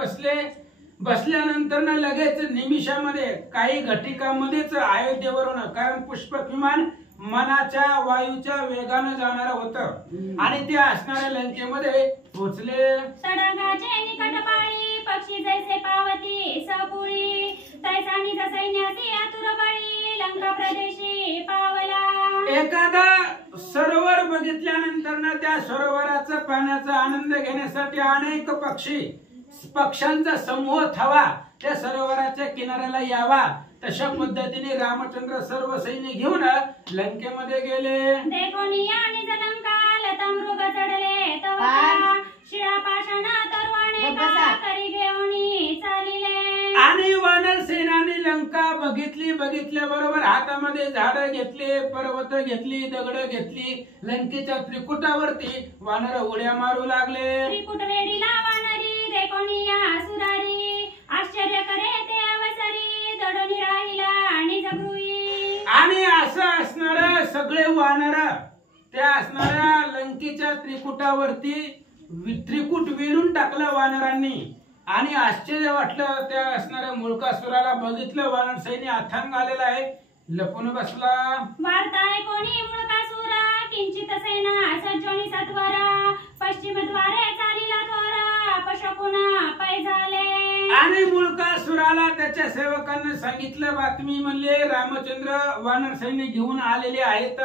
बसल्यानंतर ना लगेच निमिषामध्ये काही घटिकामध्येच अयोध्येवरून, कारण पुष्पक विमान मनाच्या वायूच्या वेगानं जाणार होतं आणि ते असणाऱ्या लंकेमध्ये पोहोचले. सडगाचे निकट पाळी पक्षी जैसे पावती सपुळी तैसा निज सैन्यासी आतुर बळी लंका प्रदेशी पावला. एखादा सरोवर बघितल्यानंतर ना त्या सरोवराचा पाण्याचा आनंद घेण्यासाठी अनेक पक्ष्यांचा समूह थवा त्या सरोवराच्या किनाऱ्याला यावा. तशा पद्धतीने रामचंद्र सर्व सैन्य घेऊन लंकेमध्ये गेले. देखोनिया निज लंका लता मृग चढले तवा शिळा पाषाण तरवाणे करी घेऊनी चालिले. आणि वानर सेनाने लंका बघितल्याबरोबर हातामध्ये झाडं घेतले, पर्वत घेतली, दगड घेतली. लंकेच्या त्रिकुटावरती वानर उड्या मारू लागले. त्रिकुट वेडीला वानरी देखोनिया सुरारी आश्चर्य करे ते अवसरी दडोनी राहिला आणि जगुई. आणि असं असणार सगळे वानर त्या असणाऱ्या लंकेच्या त्रिकुटावरती त्रिकुट विणून टाकलं वानरांनी. आणि आश्चर्य वाटलं त्या असणाऱ्या मुळकासुराला. बघितलं वानर सैन्य अथांग आलेला आहे, लपून बसला. वार्ता ऐकोनी मुळकासुरा किंचित सेना सज्जोनी सत्वरा पश्चिम द्वारे चालिला थोरा पशकुना पै झाले. आणि मुळकासुराला त्याच्या सेवकांना सांगितलं, बातमी म्हणले रामचंद्र वानर सैन्य घेऊन आलेले आहेत.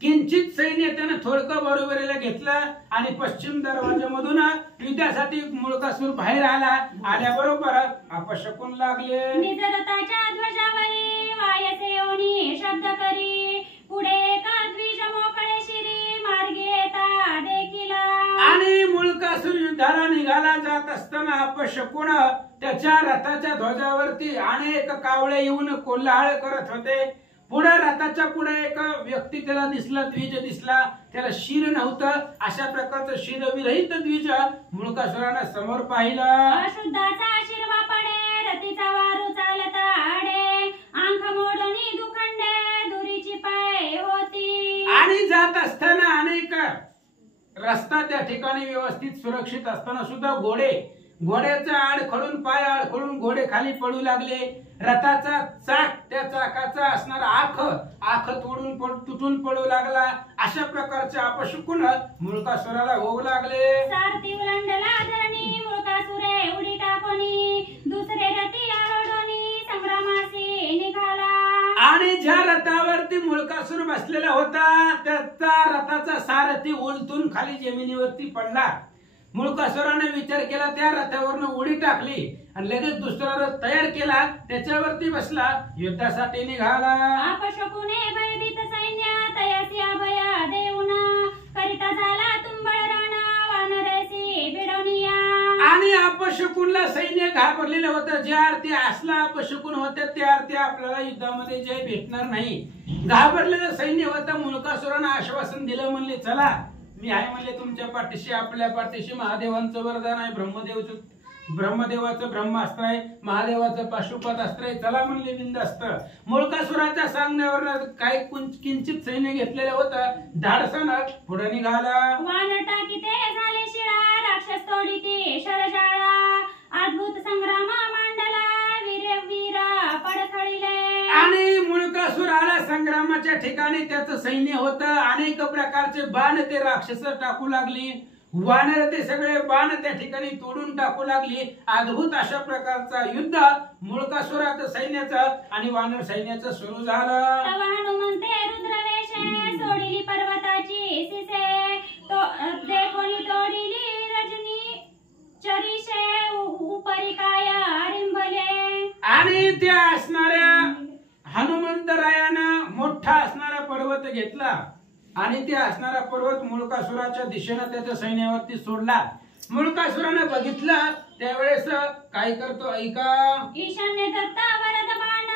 किंचित सैन्य त्यानं थोडकं बरोबरीला घेतलं आणि पश्चिम दरवाजामधून युद्धासाठी मुळकासूर बाहेर आल्याबरोबर अपशकून लागले. निजरताच्या ध्वजावरी वायसेओनी शब्द करी पुढे एका द्विज मोकळे शिरी मार्गे येता देखिला. आणि मुळकासूर युद्धाला निघाला जात असताना अपशकून त्याच्या रथाच्या ध्वजावरती अनेक कावळे येऊन कोल्हाळ करत होते. पुढे रथाच्या पुढे एक व्यक्ती त्याला दिसला, द्विज दिसला. त्याला शिर नव्हतं. अशा प्रकारचं शिरविरहित द्विज मुळकासुरानं समोर पाहिलं. अशुद्धाचा शिरवा पडे रतीचा वारू चालता आडे आंख मोडणी दुखंडे दुरीची पाय होती. आणि जात असताना अनेक रस्ता त्या ठिकाणी व्यवस्थित सुरक्षित असताना सुद्धा घोड्याचा आडखळून पाय आडखळून घोडे खाली पडू लागले. रथाचा चाक त्या चाकाचा असणारा आख तुटून पडू लागला. अशा प्रकारचे अपशकुन मुळकासुराला होऊ लागले. सारथी उलंडला धरणी मुळकासुरे उडी टाकोनी दुसरे रथी आरोडोनी संग्रामासी निघाला. आणि ज्या रथावरती मुळकासूर बसलेला होता त्याचा रथाचा सारथी उलटून खाली जमिनीवरती पडला. मुळकासुराने विचार केला, त्या रथावरनं उडी टाकली आणि लगेच दुसरा रथ तयार केला, त्याच्यावरती बसला, युद्धासाठी निघाला. अपशकुने भयभीत सैन्य तयासी अभया देऊना करिता झाला तुंबळ राणा वानरेसी बिडवनिया. आणि अपशकुनला सैन्य घाबरलेलं होतं. ज्या अर्थी असला अपशकुन होत्या त्या अर्थी आपल्याला युद्धामध्ये जय भेटणार नाही. घाबरलेलं सैन्य होतं. मुळकासुरानं आश्वासन दिलं, म्हणले चला मी आहे, म्हणले तुमच्या पाठीशी, आपल्या पाठीशी महादेवांचं वरदान आहे, ब्रह्मदेवाचं ब्रह्मास्त्र आहे, महादेवाचं पाशुपत अस्त्र आहे, चला म्हणले बिनधास्त. मुळकासुराच्या सांगण्यावर काही किंचित सैन्य घेतलेलं होतं. धाडसानं पुढे निघाला. वान टाकीते झाले शिळा राक्षस तोडीती शरशाळा अद्भुत संग्राम मांडला वीरा पडखळीले. आणि मुळकासूर आला संग्रामाच्या ठिकाणी. त्याचं सैन्य होतं. अनेक प्रकारचे बाण ते राक्षस टाकू लागली. वानर ते सगळे बाण त्या ठिकाणी तोडून टाकू लागली. अद्भुत अशा प्रकारचा युद्ध मुळकासुराचं सैन्याचं आणि वानर सैन्याचं सुरू झालं. तवा हनुमंते रुद्रवेश सोडली पर्वताची देखोनी तोडिली रजनी चरिशे उपरी काय रिंबले. आणि त्या असणाऱ्या हनुमंतरायानं मोठा असणारा पर्वत घेतला आणि ते असणारा पर्वत मुळकासुराच्या दिशेनं त्याच्या सैन्यावरती सोडला. मुळकासुरानं बघितलं त्यावेळेस काय करतो ऐका. ईशान्य दत्ता वरद बाण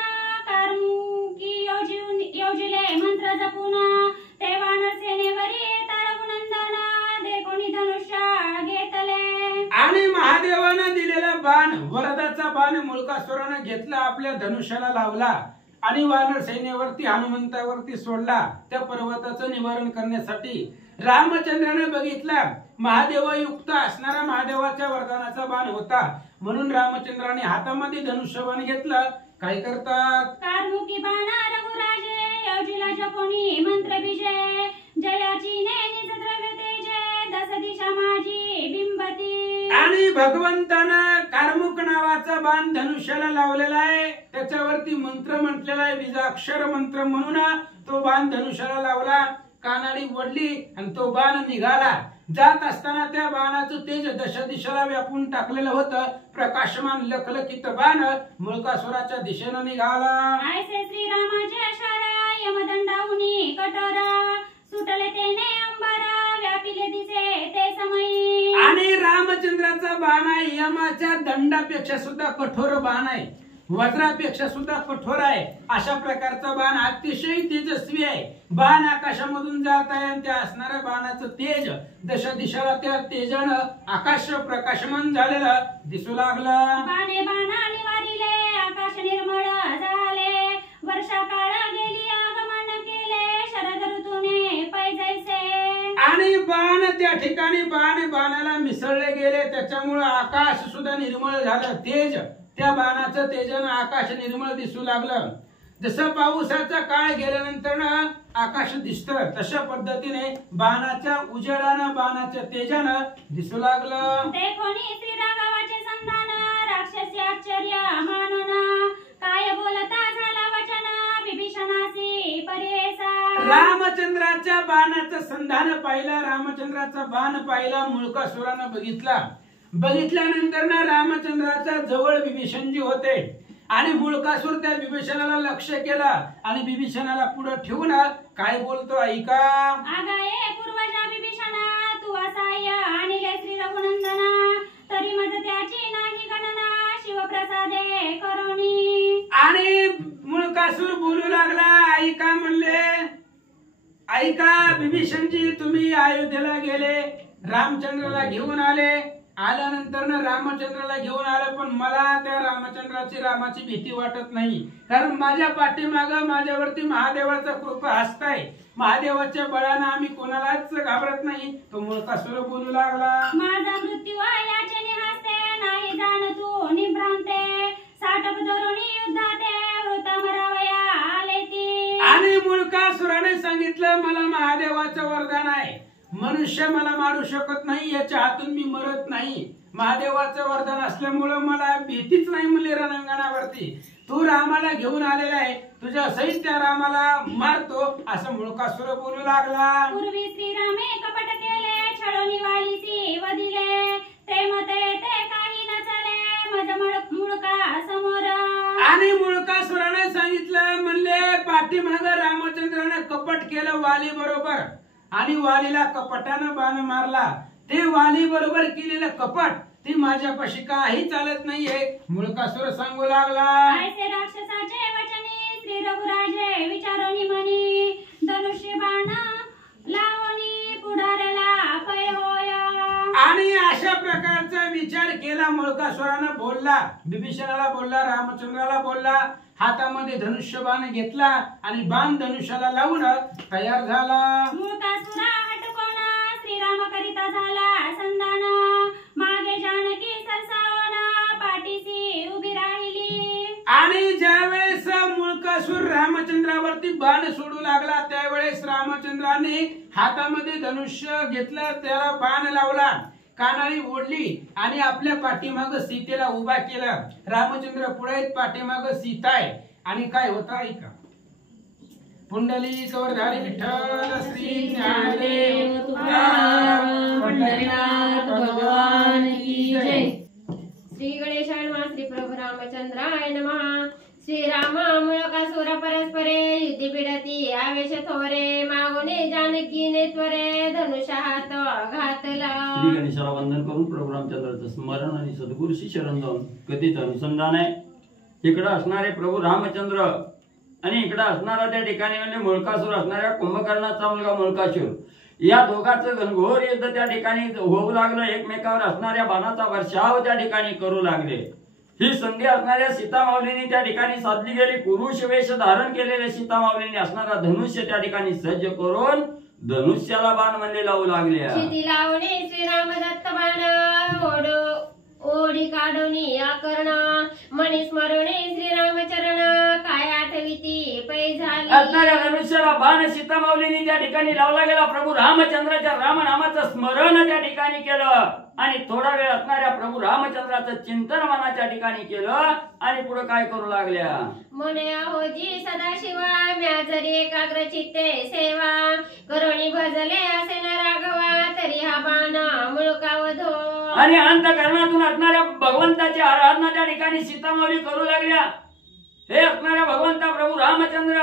कार्मुकी योजिले मंत्र जपून ते वानर सेनेवरी तारगुनंदन देखोनी धनुष्य घेतले. आणि महादेवानं दिलेला बाण वरदाचा बाण मुळकासुरानं घेतला आपल्या धनुष्याला लावला आणि वानर सैन्यावरती हनुमंतावरती सोडला त्या पर्वताचं निवारण करण्यासाठी. रामचंद्राने बघितला महादेवयुक्त असणारा महादेवाच्या वरदानाचा बाण होता म्हणून रामचंद्राने हातामध्ये धनुष्यबाण घेतलं. काय करतात. कार्मुकी बाण रघुराजे योजिला जपोनी मंत्र बीजे जयाची नेनी द्रव्य तेजे दस दिशा माझी बिंबती. आणि भगवंतानं कार्मुक नावाचा बाण धनुष्याला लावलेला आहे त्याच्यावरती मंत्र म्हटलेला आहे बीजाक्षर मंत्र म्हणून तो बाण धनुष्याला लावला. कानाडी वडली आणि तो बाण निघाला. जात असताना त्या बाणाचं तेज दश दिशेला व्यापून टाकलेलं होतं. प्रकाशमान लखलखित बाण मुळकासुराच्या दिशेनं निघाला. ऐसे श्रीरामाचे शरा यमदंडाहुनी कठोरा सुटले तेने अंबरा व्यापिले दिसे ते समयी. आणि रामचंद्राचा बाण आहे यमाच्या दंडापेक्षा सुद्धा कठोर बाण आहे वज्रापेक्षा सुद्धा कठोर आहे. अशा प्रकारचा बाण अतिशय तेजस्वी आहे. बाण आकाशामधून जात आहे आणि त्या असणाऱ्या बाणाचं तेज दश दिशाला त्या तेजानं आकाश प्रकाशमान झालेलं दिसू लागलं. बाणे बाणाने वारिले आकाश निर्मळ झाले वर्षा काळ गेली आगमन केले शरद ऋतूने पैजैसे. आणि बाण त्या ठिकाणी बाणाला मिसळले गेले त्याच्यामुळे आकाश सुद्धा निर्मळ झालं. तेज त्या बाणाचं तेजानं आकाश निर्मळ दिसू लागलं. जसं पावसाचा काळ गेल्यानंतर आकाश दिसतं तशा पद्धतीने बाणाच्या उजेडानं बाणाच्या तेजानं दिसू लागलं. देखोनी श्रीराघवाचे संधान राक्षसी आश्चर्य मानना काय बोलता झाला वचन विभीषणासी परेसा. रामचंद्राच्या बाणाचं संधान पाहिला रामचंद्राचा बाण पाहिला मुळकासुरानं बघितल्यानंतर रामचंद्राच्या जवळ विभीषणजी होते आणि मुळकासुर त्या विभीषणाला लक्ष केला आणि विभीषणाला पुढे ठेवून काय बोलतो ऐका. आगाये पूर्वजा विभीषणा तू असाय आणिले श्री रघुनंदना तरी मज त्याची नाही गणना शिवप्रसादे करोनी. आणि मुळकासुर बोलू लागला ऐका म्हणले ऐका विभीषणजी तुम्ही अयोध्येला गेले रामचंद्राला घेऊन आल्यानंतर रामचंद्राला घेऊन आलं पण मला त्या रामाची भीती वाटत नाही कारण माझ्या पाठीमाग माझ्यावरती महादेवाचा कृपा हस्त आहे. महादेवाच्या बळानं आम्ही कोणालाच घाबरत नाही. तो मुळकासुर बोलू लागला माझा मृत्यू याचे निहास्ते नाही जाण तू निभ्रांते साटप धरुणी युद्धाते वृत मरावया आले ती. आणि मुळकासुराने सांगितलं मला महादेवाचं वरदान आहे मनुष्य मला मारू शकत नाही याच्या हातून मी मरत नाही. महादेवाचं वरदान असल्यामुळं मला भीतीच नाही म्हणले रणांगणावरती. तू रामाला घेऊन आलेला आहे तुझ्या सहित त्या रामाला मारतो असं मुळकासुर बोलू लागला. पूर्वी श्रीरामे कपट केले छळोनी वालीसी वदिले ते मते ते काही न चले मज मुळका समोर. आणि मुळकासुराने सांगितलं म्हणले पाठीमाग रामचंद्राने कपट केलं वाली बरोबर आणि वालीला कपटानं बाण मारला. ते वाली बरोबर केलेलं कपट ती माझ्यापाशी काही चालत नाहीये मुळकासुर सांगू लागला. ऐसे राक्षसाचे वचनी श्री रघुराजे विचारोनी मनी धनुष्य बाण लावणी पुढारला पै होय. आणि अशा प्रकारचा विचार केला मुळकासुरानं बोलला विभीषणाला बोलला रामचंद्राला बोलला हातामध्ये धनुष्यबाण घेतला आणि बाण धनुष्याला लावून तयार झाला. मुळकासुरा हटकोन श्रीराम करिता झाला संधान मागे जानकी सरसावना पाठीसी उभी राहिली. आणि ज्यावेळेस मुळकासुर रामचंद्रावरती बाण सोडू लागला त्यावेळेस रामचंद्राने हातामध्ये धनुष्य घेतलं त्याला बाण लावला कानाळी ओढली आणि आपल्या पाठीमाग सीतेला उभा केला. रामचंद्र पुढे पाठीमाग सीता आहे आणि काय होतं ऐका. पुंडलिक वरधारी विठ्ठल श्री ज्ञानदेव तुकाराम पंढरीनाथ भगवान की जय. श्री गणेशाय नमः. श्री प्रभु रामचंद्राय नमः. श्रीराम मुळकासुर परस्परे युद्धि बिडती आवेश थोरे मागोने जानकीने त्वरे धनुष्य हात घातला. श्री गणेशाला वंदन करून प्रभू रामचंद्राचं स्मरण आणि सद्गुरूशी शरण जाऊन कधीच अनुसंधान आहे. इकडं असणारे प्रभू रामचंद्र आणि इकडं असणारा त्या ठिकाणी म्हणजे मुळकासूर असणाऱ्या कुंभकर्णाचा मुलगा मुळकासूर या दोघांचं घनघोर युद्ध त्या ठिकाणी होऊ लागलं. एकमेकावर असणाऱ्या बाणाचा वर्षाव त्या ठिकाणी करू लागले. ही संधी असणाऱ्या सीतामाऊलींनी त्या ठिकाणी साधली गेली. पुरुष वेश धारण केलेल्या सीतामाऊलींनी असणारा धनुष्य त्या ठिकाणी सज्ज करून धनुष्याला बाण म्हणले लावू लागले. शिती लावणे श्रीराम दत्त बाण ओढी काढवणी आकर्ण मनी स्मरणे श्रीरामचरण काय आठविती पै झाली. असणाऱ्या धनुष्याला बाण सीतामाऊलींनी त्या ठिकाणी लावला गेला. प्रभू रामचंद्राच्या रामनामाचं स्मरण त्या ठिकाणी केलं आणि थोडा वेळ असणाऱ्या प्रभू रामचंद्राचं चिंतन मनाच्या ठिकाणी केलं आणि पुढे काय करू लागल्या. मने आहोजी सदाशिवा म्या जरी एकाग्र चित्ते सेवा करुणी भजले असे न राघवा तरी हा बाण मुळकावधो. आणि अंतःकरणातून असणाऱ्या भगवंताची आराधना त्या ठिकाणी सीतामाऊली करू लागल्या. हे असणाऱ्या भगवंता प्रभू रामचंद्र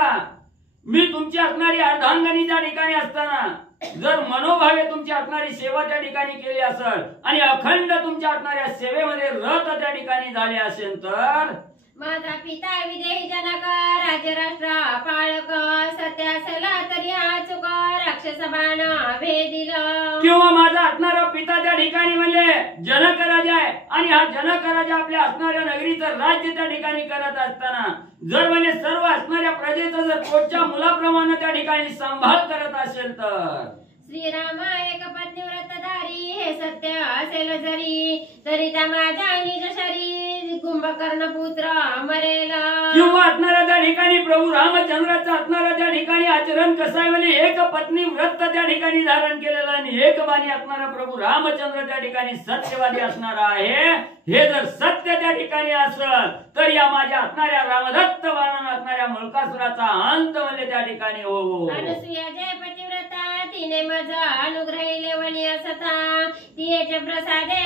मी तुमची असणारी अर्धांगणी त्या ठिकाणी असताना जर मनोभावे तुमची असणारी सेवा त्या ठिकाणी केली असेल आणि अखंड तुमच्या असणाऱ्या सेवेमध्ये रत त्या ठिकाणी झाले असेल तर माझा पिता विदेही जनक राज्य राष्ट्र पाळक सत्य असला तरी हा चुक राक्षस बाण भेदिलं. किंवा माझा असणारा पिता त्या ठिकाणी म्हणले जनक राजा आहे आणि हा जनक राजा आपल्या असणाऱ्या नगरीचं राज्य त्या ठिकाणी करत असताना जर म्हणजे सर्व असणाऱ्या प्रजेचं जर पोटच्या मुलाप्रमाणे त्या ठिकाणी सांभाळ करत असेल तर श्रीराम एक पत्नी व्रतधारी हे सत्य असेल जरी तरी त्या माझ्या निज शरीर कुंभकर्ण पुत्र मरेल. किंवा असणाऱ्या त्या ठिकाणी प्रभू रामचंद्राचं असणाऱ्या त्या ठिकाणी आचरण कसं आहे म्हणजे एक पत्नी व्रत त्या ठिकाणी धारण केलेलं आणि एक बाणी असणारा प्रभू रामचंद्र त्या ठिकाणी सत्यवादी असणारा आहे. हे जर सत्य त्या ठिकाणी असेल तर या माझ्या असणाऱ्या रामदत्त बाणानं असणाऱ्या मुळकासुराचा अंत म्हणजे त्या ठिकाणी हो. अनुसूया जय पतिव्रता तिने माझा अनुग्रही वणी असता तिचे प्रसादे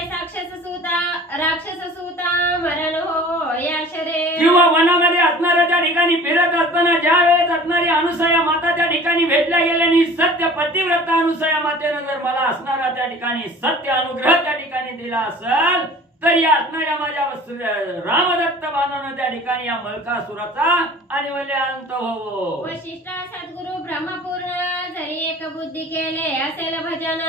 राक्षस सूता मरण हो या शरे. किंवा वनामध्ये असणाऱ्या त्या ठिकाणी फिरत असताना ज्या वेळेस असणारी अनुसया माता त्या ठिकाणी भेटल्या गेल्याने सत्य पतिव्रता अनुसया मातेनं जर मला असणारा त्या ठिकाणी सत्य अनुग्रह त्या ठिकाणी दिला असेल तर या असणाऱ्या माझ्या रामदत्त बाणानं त्या ठिकाणी या मल्कासुराचा आणि वले अंत हो. वशिष्ठ सद्गुरु ब्रह्मपूर्ण जरी एक बुद्धी केले असेल भजन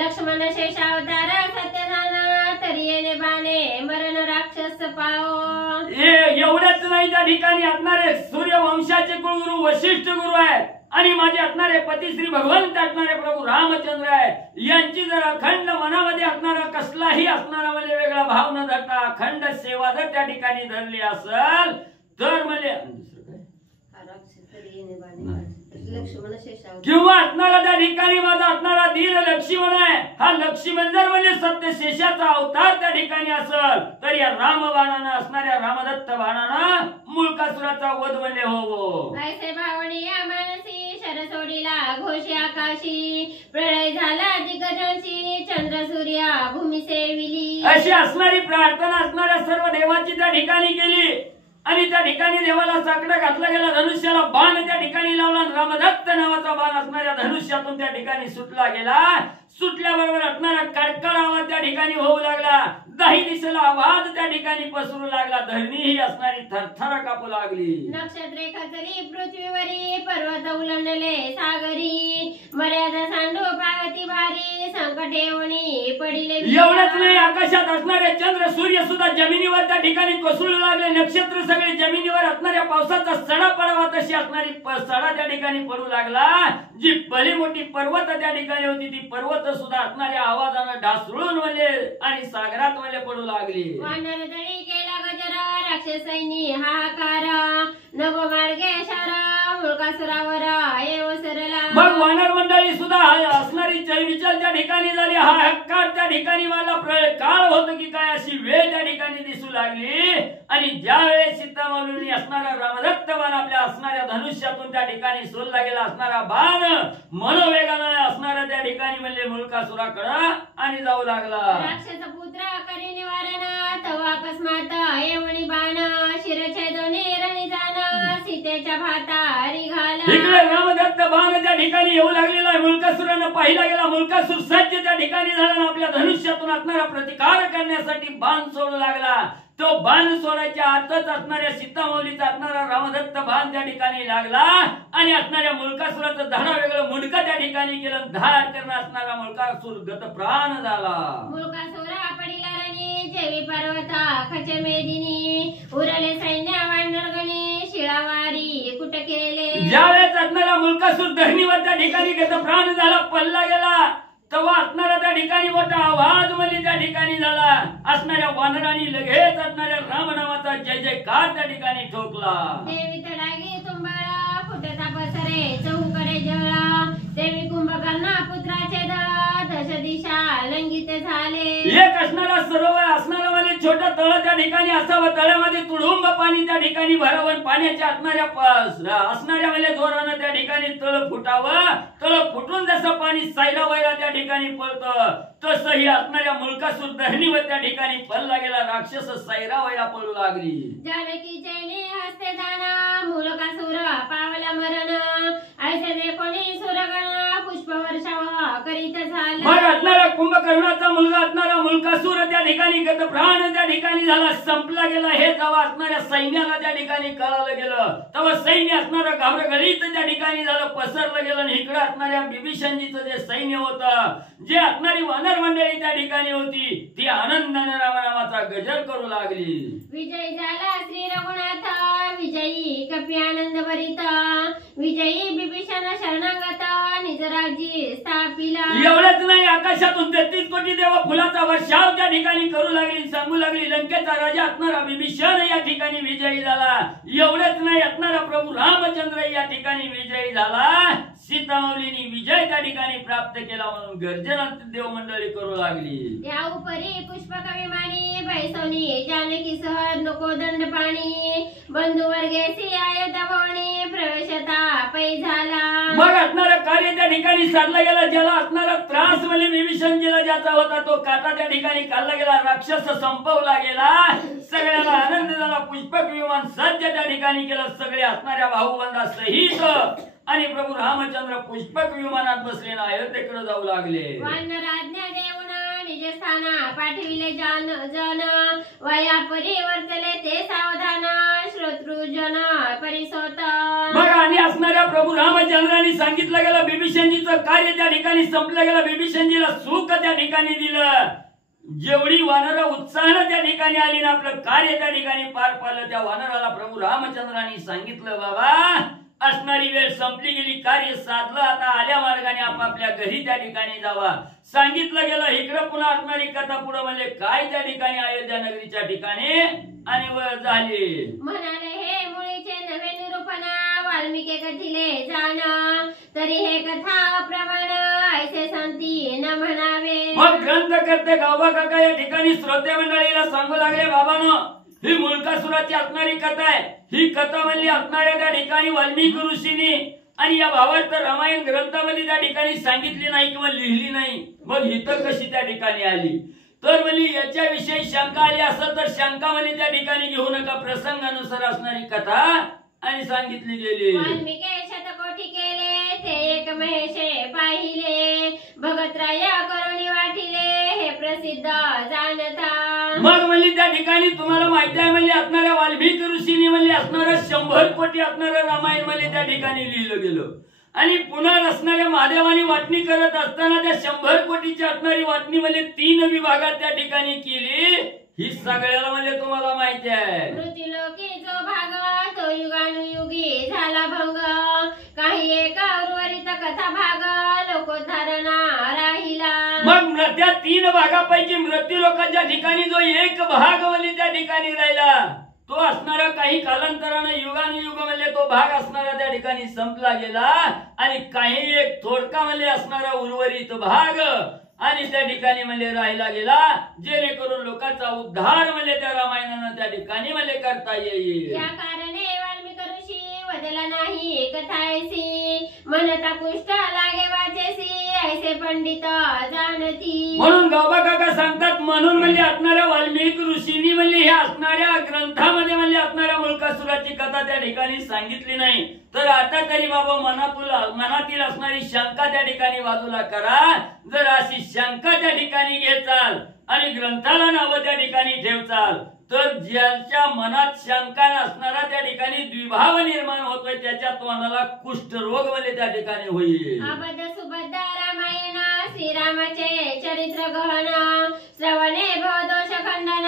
लक्ष्मण शेषावतार सत्यधान तरी येणे बाणे मरण राक्षस पाओ. एवढंच नाही त्या ठिकाणी असणारे सूर्यवंशाचे कुलगुरु वशिष्ठ गुरु आहेत आणि माझे असणारे पती श्री भगवंत असणारे प्रभू रामचंद्र आहेत. यांची जर अखंड मनामध्ये असणारा कसलाही असणारा म्हणजे वेगळा भाव न धरता अखंड सेवा जर त्या ठिकाणी धरली असेल तर म्हणजे किंवा असणारा त्या ठिकाणी माझा असणारा धीर लक्ष्मण आहे. हा लक्ष्मण जर म्हणजे सत्य शेषाचा अवतार त्या ठिकाणी असेल तर या रामबाणानं असणाऱ्या रामदत्त बाणानं मुळकासुराचा वध म्हणजे हो. ऐसे भावणी या मानसी शरसोडीला घोषी आकाशी प्रलय झाला दिग्गजांची चंद्र सूर्य भूमी सेविली. अशी असणारी प्रार्थना असणाऱ्या सर्व देवाची त्या ठिकाणी केली आणि त्या ठिकाणी देवाला साकडं घातलं गेलं. धनुष्याला बाण त्या ठिकाणी लावला. रामदत्त नावाचा बाण असणाऱ्या धनुष्यातून त्या ठिकाणी सुटला गेला. सुटल्याबरोबर असणारा कडकड आवाज त्या ठिकाणी होऊ लागला. दाही दिशेला आवाज त्या ठिकाणी पसरू लागला. धरणी ही असणारी थरथर कापू लागली. नक्षत्रे खचली पृथ्वीवरी पर्वत उलंडले सागरी मर्यादा सांडू पागती भारी संकट येऊनी पडिले. एवढंच नाही आकाशात असणारे चंद्र सूर्य सुद्धा जमिनीवर त्या ठिकाणी कोसळू लागले. नक्षत्र सगळे जमिनीवर असणाऱ्या पावसाचा सडा पडावा तशी असणारी सडा त्या ठिकाणी पडू लागला. जी भली मोठी पर्वत त्या ठिकाणी होती ती पर्वत सुद्धा असणाऱ्या आवाजानं ढासळून वळले आणि सागरात वळले पडू लागली. वानर दळी केला गजरा राक्षसांनी हाहाकार नव मार्गे शरा मुळकासुरावर येव सरला. मग वानर मंडळी सुद्धा असणारी चलबिचल त्या ठिकाणी झाली. हाहाकार त्या ठिकाणी मला काळ होत की काय अशी वेळ त्या ठिकाणी दिसू लागली आणि ज्या वेळेस सीतामाऊलींनी असणारा रामदत्त बाण आपल्या असणाऱ्या धनुष्यातून त्या ठिकाणी सोडला गेला असणारा बाण मनोवेगानं असणारा त्या ठिकाणी म्हणजे मुलकासुराकडं आणि जाऊ लागला. राक्षस पुत्र करी निवारण तवा अकस्मात येवणी बाण शिरछेदोनी रणी जाण सीतेच्या भातारी घाला. इकडे रामदत्त बाण त्या ठिकाणी येऊ लागलेला आहे. मुलकासुरानं पाहिला गेला. मुलकासुर सज्ज त्या ठिकाणी झाला. आपल्या धनुष्यातून असणारा प्रतिकार करण्यासाठी बाण सोडू लागला. तो बाण सोडायच्या आतच असणाऱ्या सीतामाऊलीचा असणारा रामदत्त बाण त्या ठिकाणी लागला आणि असणाऱ्या मुलकासुराचं धडा वेगळं मुंडकं त्या ठिकाणी केलं. धाड करणार असणारा मुलकासुर गतप्राण झाला. मुलकासुरा पडिला रणी जेवी पर्वता खचे मेदिनी उरले सैन्य वानरगणी शिळावारी कुठ केले. ज्यावेळेस असणारा मुलकासुर धरणीवर त्या ठिकाणी गतप्राण झाला, पडला गेला, तेव्हा असणारा त्या ठिकाणी मोठा आवाज म्हणजे त्या ठिकाणी झाला. असणाऱ्या वानरांनी लगेच असणाऱ्या राम नामाचा जय जयकार त्या ठिकाणी ठोकला. देवी तडागी तुंबाळा फुटता पसरे चौकडे जळा देवी कुंभकर्णा पुत्राचे दळा दश दिशा लंघित झाले. एक असणारा सरोवर असणारा म्हणजे छोटा तळ त्या ठिकाणी असावं. तळ्यामध्ये तुडुंब पाणी त्या ठिकाणी भरावं. पाण्याच्या असणाऱ्या म्हणजे जोरानं त्या ठिकाणी तळ फुटावं. तळ फुटून जसं पाणी सैरा वैरा त्या ठिकाणी पळतं तसंही असणाऱ्या मुलकासुर धरणीवर त्या ठिकाणी पडला गेला. राक्षस सैरा वैरा पळू लागली. जानकी जैने हस्ते जाना मुलकासुर पावला मरण ऐसे देखोनी सुरगण पुष्प वर्षाव करीत झाला. मग असणारा कुंभकर्णाचा मुलगा असणारा मुलकासुर त्या ठिकाणी गतप्राण त्या ठिकाणी झाला, संपला गेला. हे जेव्हा असणाऱ्या सैन्याला त्या ठिकाणी कळालं गेलं तेव्हा सैन्य असणारा घाबरगळीत त्या ठिकाणी झालं, पसरलं गेलं. आणि इकडे असणाऱ्या बिभीषणजीचं जे सैन्य होतं, जे असणारी वानर मंडळी त्या ठिकाणी होती, ती आनंदाने रामनामाचा गजर करू लागली. विजय झाला श्री रघुनाथ विजयी कपी आनंद भरित विजयी बिभीषण शरणागत निजराजी स्थापिला. एवढंच नाही, आकाशातून 33 कोटी देव फुलाचा वर्षाव त्या ठिकाणी करू लागली, सांगू लागली. लंकेचा राजा असणारा बिभीषण या ठिकाणी विजयी झाला. एवढेच नाही, असणारा प्रभू रामचंद्र या ठिकाणी विजयी झाला. सीतामाऊलींनी विजय त्या ठिकाणी प्राप्त केला म्हणून गर्जना देव मंडळी करू लागली. या उपरी पुष्पक विमानी बैसवनी जानकी सह नको दंड पाणी बंधू वर्गेसी आयत भवनी प्रवेशता पै झाला. मग असणारा कार्य त्या ठिकाणी साधला गेला. ज्याला असणारा त्रास म्हणजे विभीषणजीला ज्याचा होता तो काटा त्या ठिकाणी काढला गेला. राक्षस संपवला गेला. सगळ्याला आनंद झाला. पुष्पक विमान सज्ज त्या ठिकाणी केलं. सगळे असणाऱ्या भाऊबंधा सहित आणि प्रभू रामचंद्र पुष्पक विमानात बसले ना अयोध्येकडे जाऊ लागले. वानराज्ञा देऊन निज स्थाना पाठविले जन वया परिवर्तले ते सावधान श्रोतृजन परिसोत. मग आणि असणाऱ्या प्रभू रामचंद्रांनी सांगितलं गेलं बिभीषणजीचं कार्य त्या ठिकाणी संपलं गेलं. बिभीषणजीला सुख त्या ठिकाणी दिलं. जेवढी वानर उत्साहानं त्या ठिकाणी आली ना आपलं कार्य त्या ठिकाणी पार पाडलं, त्या वानराला प्रभू रामचंद्रांनी सांगितलं बाबा असणारी वेळ संपली गेली, कार्य साधलं, आता आल्या मार्गाने आपापल्या घरी त्या ठिकाणी जावा. सांगितलं गेलं. इकडे पुन्हा असणारी कथा पुढे म्हणजे काय त्या ठिकाणी अयोध्या नगरीच्या ठिकाणी आणि झाली. म्हणाले हे मुळीचे नवे निरूपणा वाल्मिके कथिले जाण तरी हे कथा प्रमाण ऐसे संती न म्हणावे. मग ग्रंथ करते गावबा काका या ठिकाणी श्रोते मंडळीला सांगू लागले बाबांनो ही मुलकासुराची असणारी कथा आहे. ही कथा म्हणली असणाऱ्या त्या ठिकाणी वाल्मिकी ऋषींनी आणि या भावात तर रामायण ग्रंथामध्ये त्या ठिकाणी सांगितली नाही किंवा लिहिली नाही. मग इथं कशी त्या ठिकाणी आली तर म्हणजे याच्याविषयी शंका आली असेल तर शंका म्हणजे त्या ठिकाणी घेऊ नका. प्रसंगानुसार असणारी कथा आणि सांगितली गेली. वाल्मिके शतकोटी केले ते एक महेशे पाहिले भगतराय करुणी वाटिले हे प्रसिद्ध जाणता. मग म्हणजे त्या ठिकाणी तुम्हाला माहिती आहे म्हणजे असणाऱ्या वाल्मिकी ऋषींनी म्हणजे असणारं 100 कोटी असणारं रामायण म्हणजे त्या ठिकाणी लिहिलं गेलं. आणि पुन्हा असणाऱ्या महादेवानी वाटणी करत असताना त्या 100 कोटीची असणारी वाटणी म्हणजे 3 विभागात त्या ठिकाणी केली. ही सगळ्याला म्हणजे तुम्हाला माहिती आहे. मृत्युलोकी जो भाग तो युगानुयुगी झाला भंग काही एक उर्वरित कथा भाग लोकोद्धारणा राहिला. मग त्या 3 भागापैकी मृत्यू लोकांच्या ठिकाणी जो एक भाग म्हणजे त्या ठिकाणी राहिला तो असणारा काही कालांतरानं युगानुयुग म्हणजे तो भाग असणारा त्या ठिकाणी संपला गेला. आणि काही एक थोडका म्हणजे असणारा उर्वरित भाग आणि त्या ठिकाणी म्हणजे राहिला गेला जेणेकरून लोकांचा उद्धार म्हणजे त्या रामायणानं त्या त्या ठिकाणी मला करता येईल. या कारणे वाल्मिक ऋषी वदला नाही कथायसी म्हणता कुष्ठ लागे वाचेसी ऐसे पंडित जाणती. म्हणून गावबा काका सांगतात म्हणून म्हणजे असणाऱ्या वाल्मिक ऋषींनी म्हणजे हे असणाऱ्या ग्रंथामध्ये म्हणजे असणाऱ्या मुलकासुराची कथा त्या ठिकाणी सांगितली नाही. तर आता तरी बाबा मनातील असणारी शंका त्या ठिकाणी बाजूला करा. जर अशी शंका त्या ठिकाणी घेचाल आणि ग्रंथाला नाव त्या ठिकाणी ठेवचाल तर ज्याच्या मनात शंका असणारा त्या ठिकाणी द्विभाव निर्माण होतोय त्याच्या तोंडाला कुष्ठरोग म्हणजे त्या ठिकाणी होईल. अबध सुबद्ध रामायण श्रीरामाचे चरित्र गहन श्रवणे भवदोष खंडन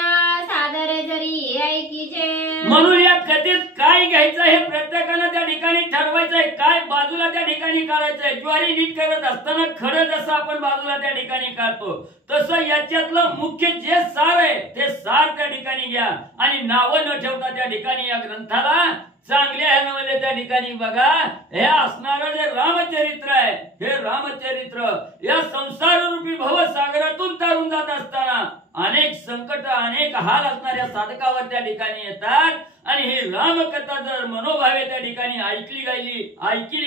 सादर जरी ऐकीचे. म्हणून या कथेत काय घ्यायचं हे प्रत्येकानं त्या ठिकाणी ठरवायचंय. काय बाजूला त्या ठिकाणी काढायचंय. ज्वारी नीट करत असताना खरं जसं आपण बाजूला त्या ठिकाणी काढतो तसं याच्यातलं मुख्य जे सार आहे ते सार त्या ठिकाणी घ्या आणि नावं न ठेवता त्या ठिकाणी या ग्रंथाला चांगल्या ह्यामध्ये त्या ठिकाणी बघा. हे असणारं जे रामचरित्र आहे हे रामचरित्र या संसार रूपी भवसागरातून तारून जात असताना अनेक संकट अनेक हाल असणाऱ्या साधकावर त्या ठिकाणी येतात आणि ही रामकथा जर मनोभावे त्या ठिकाणी ऐकली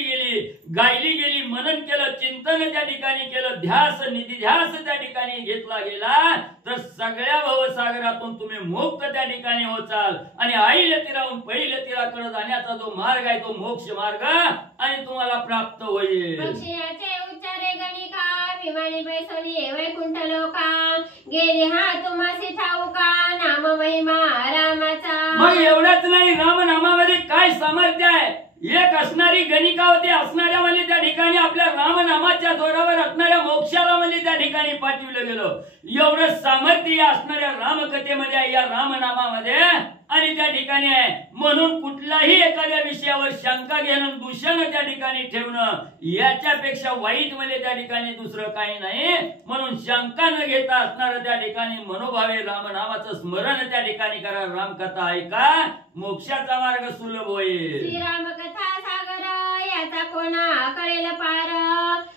गेली गायली गेली मनन केलं चिंतन त्या ठिकाणी केलं ध्यास निधिध्यास त्या ठिकाणी घेतला गेला तर सगळ्या भवसागरातून तुम्ही मुक्त त्या ठिकाणी होचाल आणि आईला तिराहून पहिल्या तिराकडे जाण्याचा जो मार्ग आहे तो मोक्ष मार्ग आणि तुम्हाला प्राप्त होईल. पक्षियाचे उच्चारे गणिका विमानी बैसोनी वैकुंठ लोका गेली हा तुम्हासी ठाऊका नाम महिमा रामाचा. मग एवढंच नाही रामनामामध्ये काय सामर्थ्य आहे. एक असणारी गणिका होती असणाऱ्या म्हणजे त्या ठिकाणी आपल्या रामनामाच्या जोरावर असणाऱ्या मोक्षाला म्हणजे त्या ठिकाणी पाठवलं गेलं. एवढं सामर्थ्य असणाऱ्या रामकथेमध्ये या रामनामामध्ये आणि त्या ठिकाणी आहे. म्हणून कुठलाही एखाद्या विषयावर शंका घेणं दूषण त्या ठिकाणी ठेवणं याच्यापेक्षा वाईट म्हणजे त्या ठिकाणी दुसरं काही नाही. म्हणून शंका न घेता असणारं त्या ठिकाणी मनोभावे रामनामाचं स्मरण त्या ठिकाणी करा. रामकथा ऐका मोक्षाचा मार्ग सुलभ होईल. श्रीराम कथा सागर याचा कोणा कळेल पार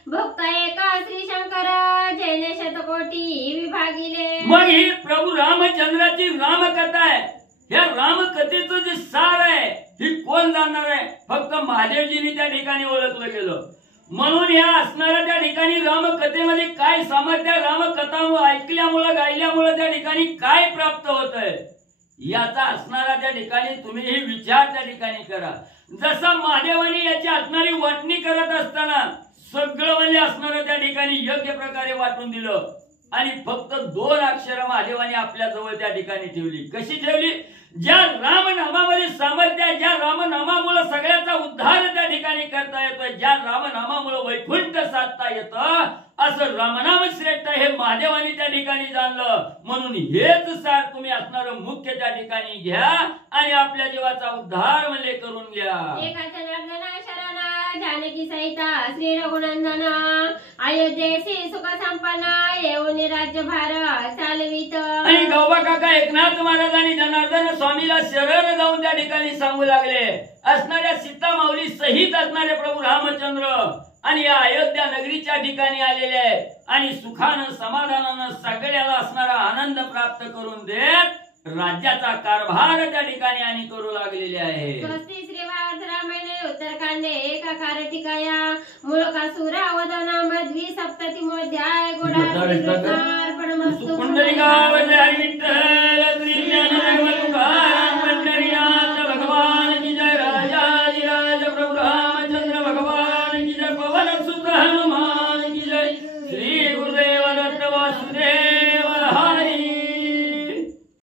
भक्त एक श्री शंकर जैन शतकोटी विभागिले. मग ही प्रभू रामचंद्राची रामकथा आहे. या रामकथेचं जे सार आहे ही कोण जाणणार आहे. फक्त महादेवजींनी त्या ठिकाणी ओळखलं गेलं. म्हणून या असणाऱ्या त्या ठिकाणी रामकथेमध्ये काय सामर्थ्य रामकथा ऐकल्यामुळं गायल्यामुळं त्या ठिकाणी काय प्राप्त होत आहे याचा असणारा त्या ठिकाणी तुम्ही हे विचार त्या ठिकाणी करा. जसा महादेवानी याची असणारी वाटणी करत असताना सगळं म्हणजे असणारं त्या ठिकाणी योग्य प्रकारे वाटून दिलं आणि फक्त 2 अक्षर महादेवाने आपल्या जवळ त्या ठिकाणी ठेवली. कशी ठेवली. ज्या रामनामामध्ये सामर्थ्य आहे ज्या रामनामामुळे सगळ्याचा उद्धार त्या ठिकाणी करता येतोय ज्या रामनामामुळे वैकुंठ साधता येतं असं रामनाम श्रेष्ठ हे महादेवाने त्या ठिकाणी जाणलं. म्हणून हेच सार तुम्ही असणारं मुख्य त्या ठिकाणी घ्या आणि आपल्या जीवाचा उद्धार म्हणजे करून घ्या. एकाच नर्दना शरण जानकी सहिता श्री रघुनंदन अयोध्येसी सुख संपन्न येऊन राज्यभार चालवित. आणि गौबा काका एकनाथ महाराज आणि जनार्दन स्वामीला शरण जाऊन त्या ठिकाणी सांगू लागले. असणाऱ्या सीता माऊली सहित असणारे प्रभू रामचंद्र आणि या अयोध्या नगरीच्या ठिकाणी आलेले आहेत आणि सुखानं समाधानानं सगळ्याला असणारा आनंद प्राप्त करून देत राज्याचा कारभार त्या ठिकाणी आणि करू लागलेले आहे. स्वस्ती श्री भारत रामायणे उत्तरकांडे एकाकार टिकाया मुळकासुरा वदना मध्वी सप्ततिमोध्याय गोडा श्रीकृष्णार्पणमस्तु. पुंडलिकावजय विठ्ठल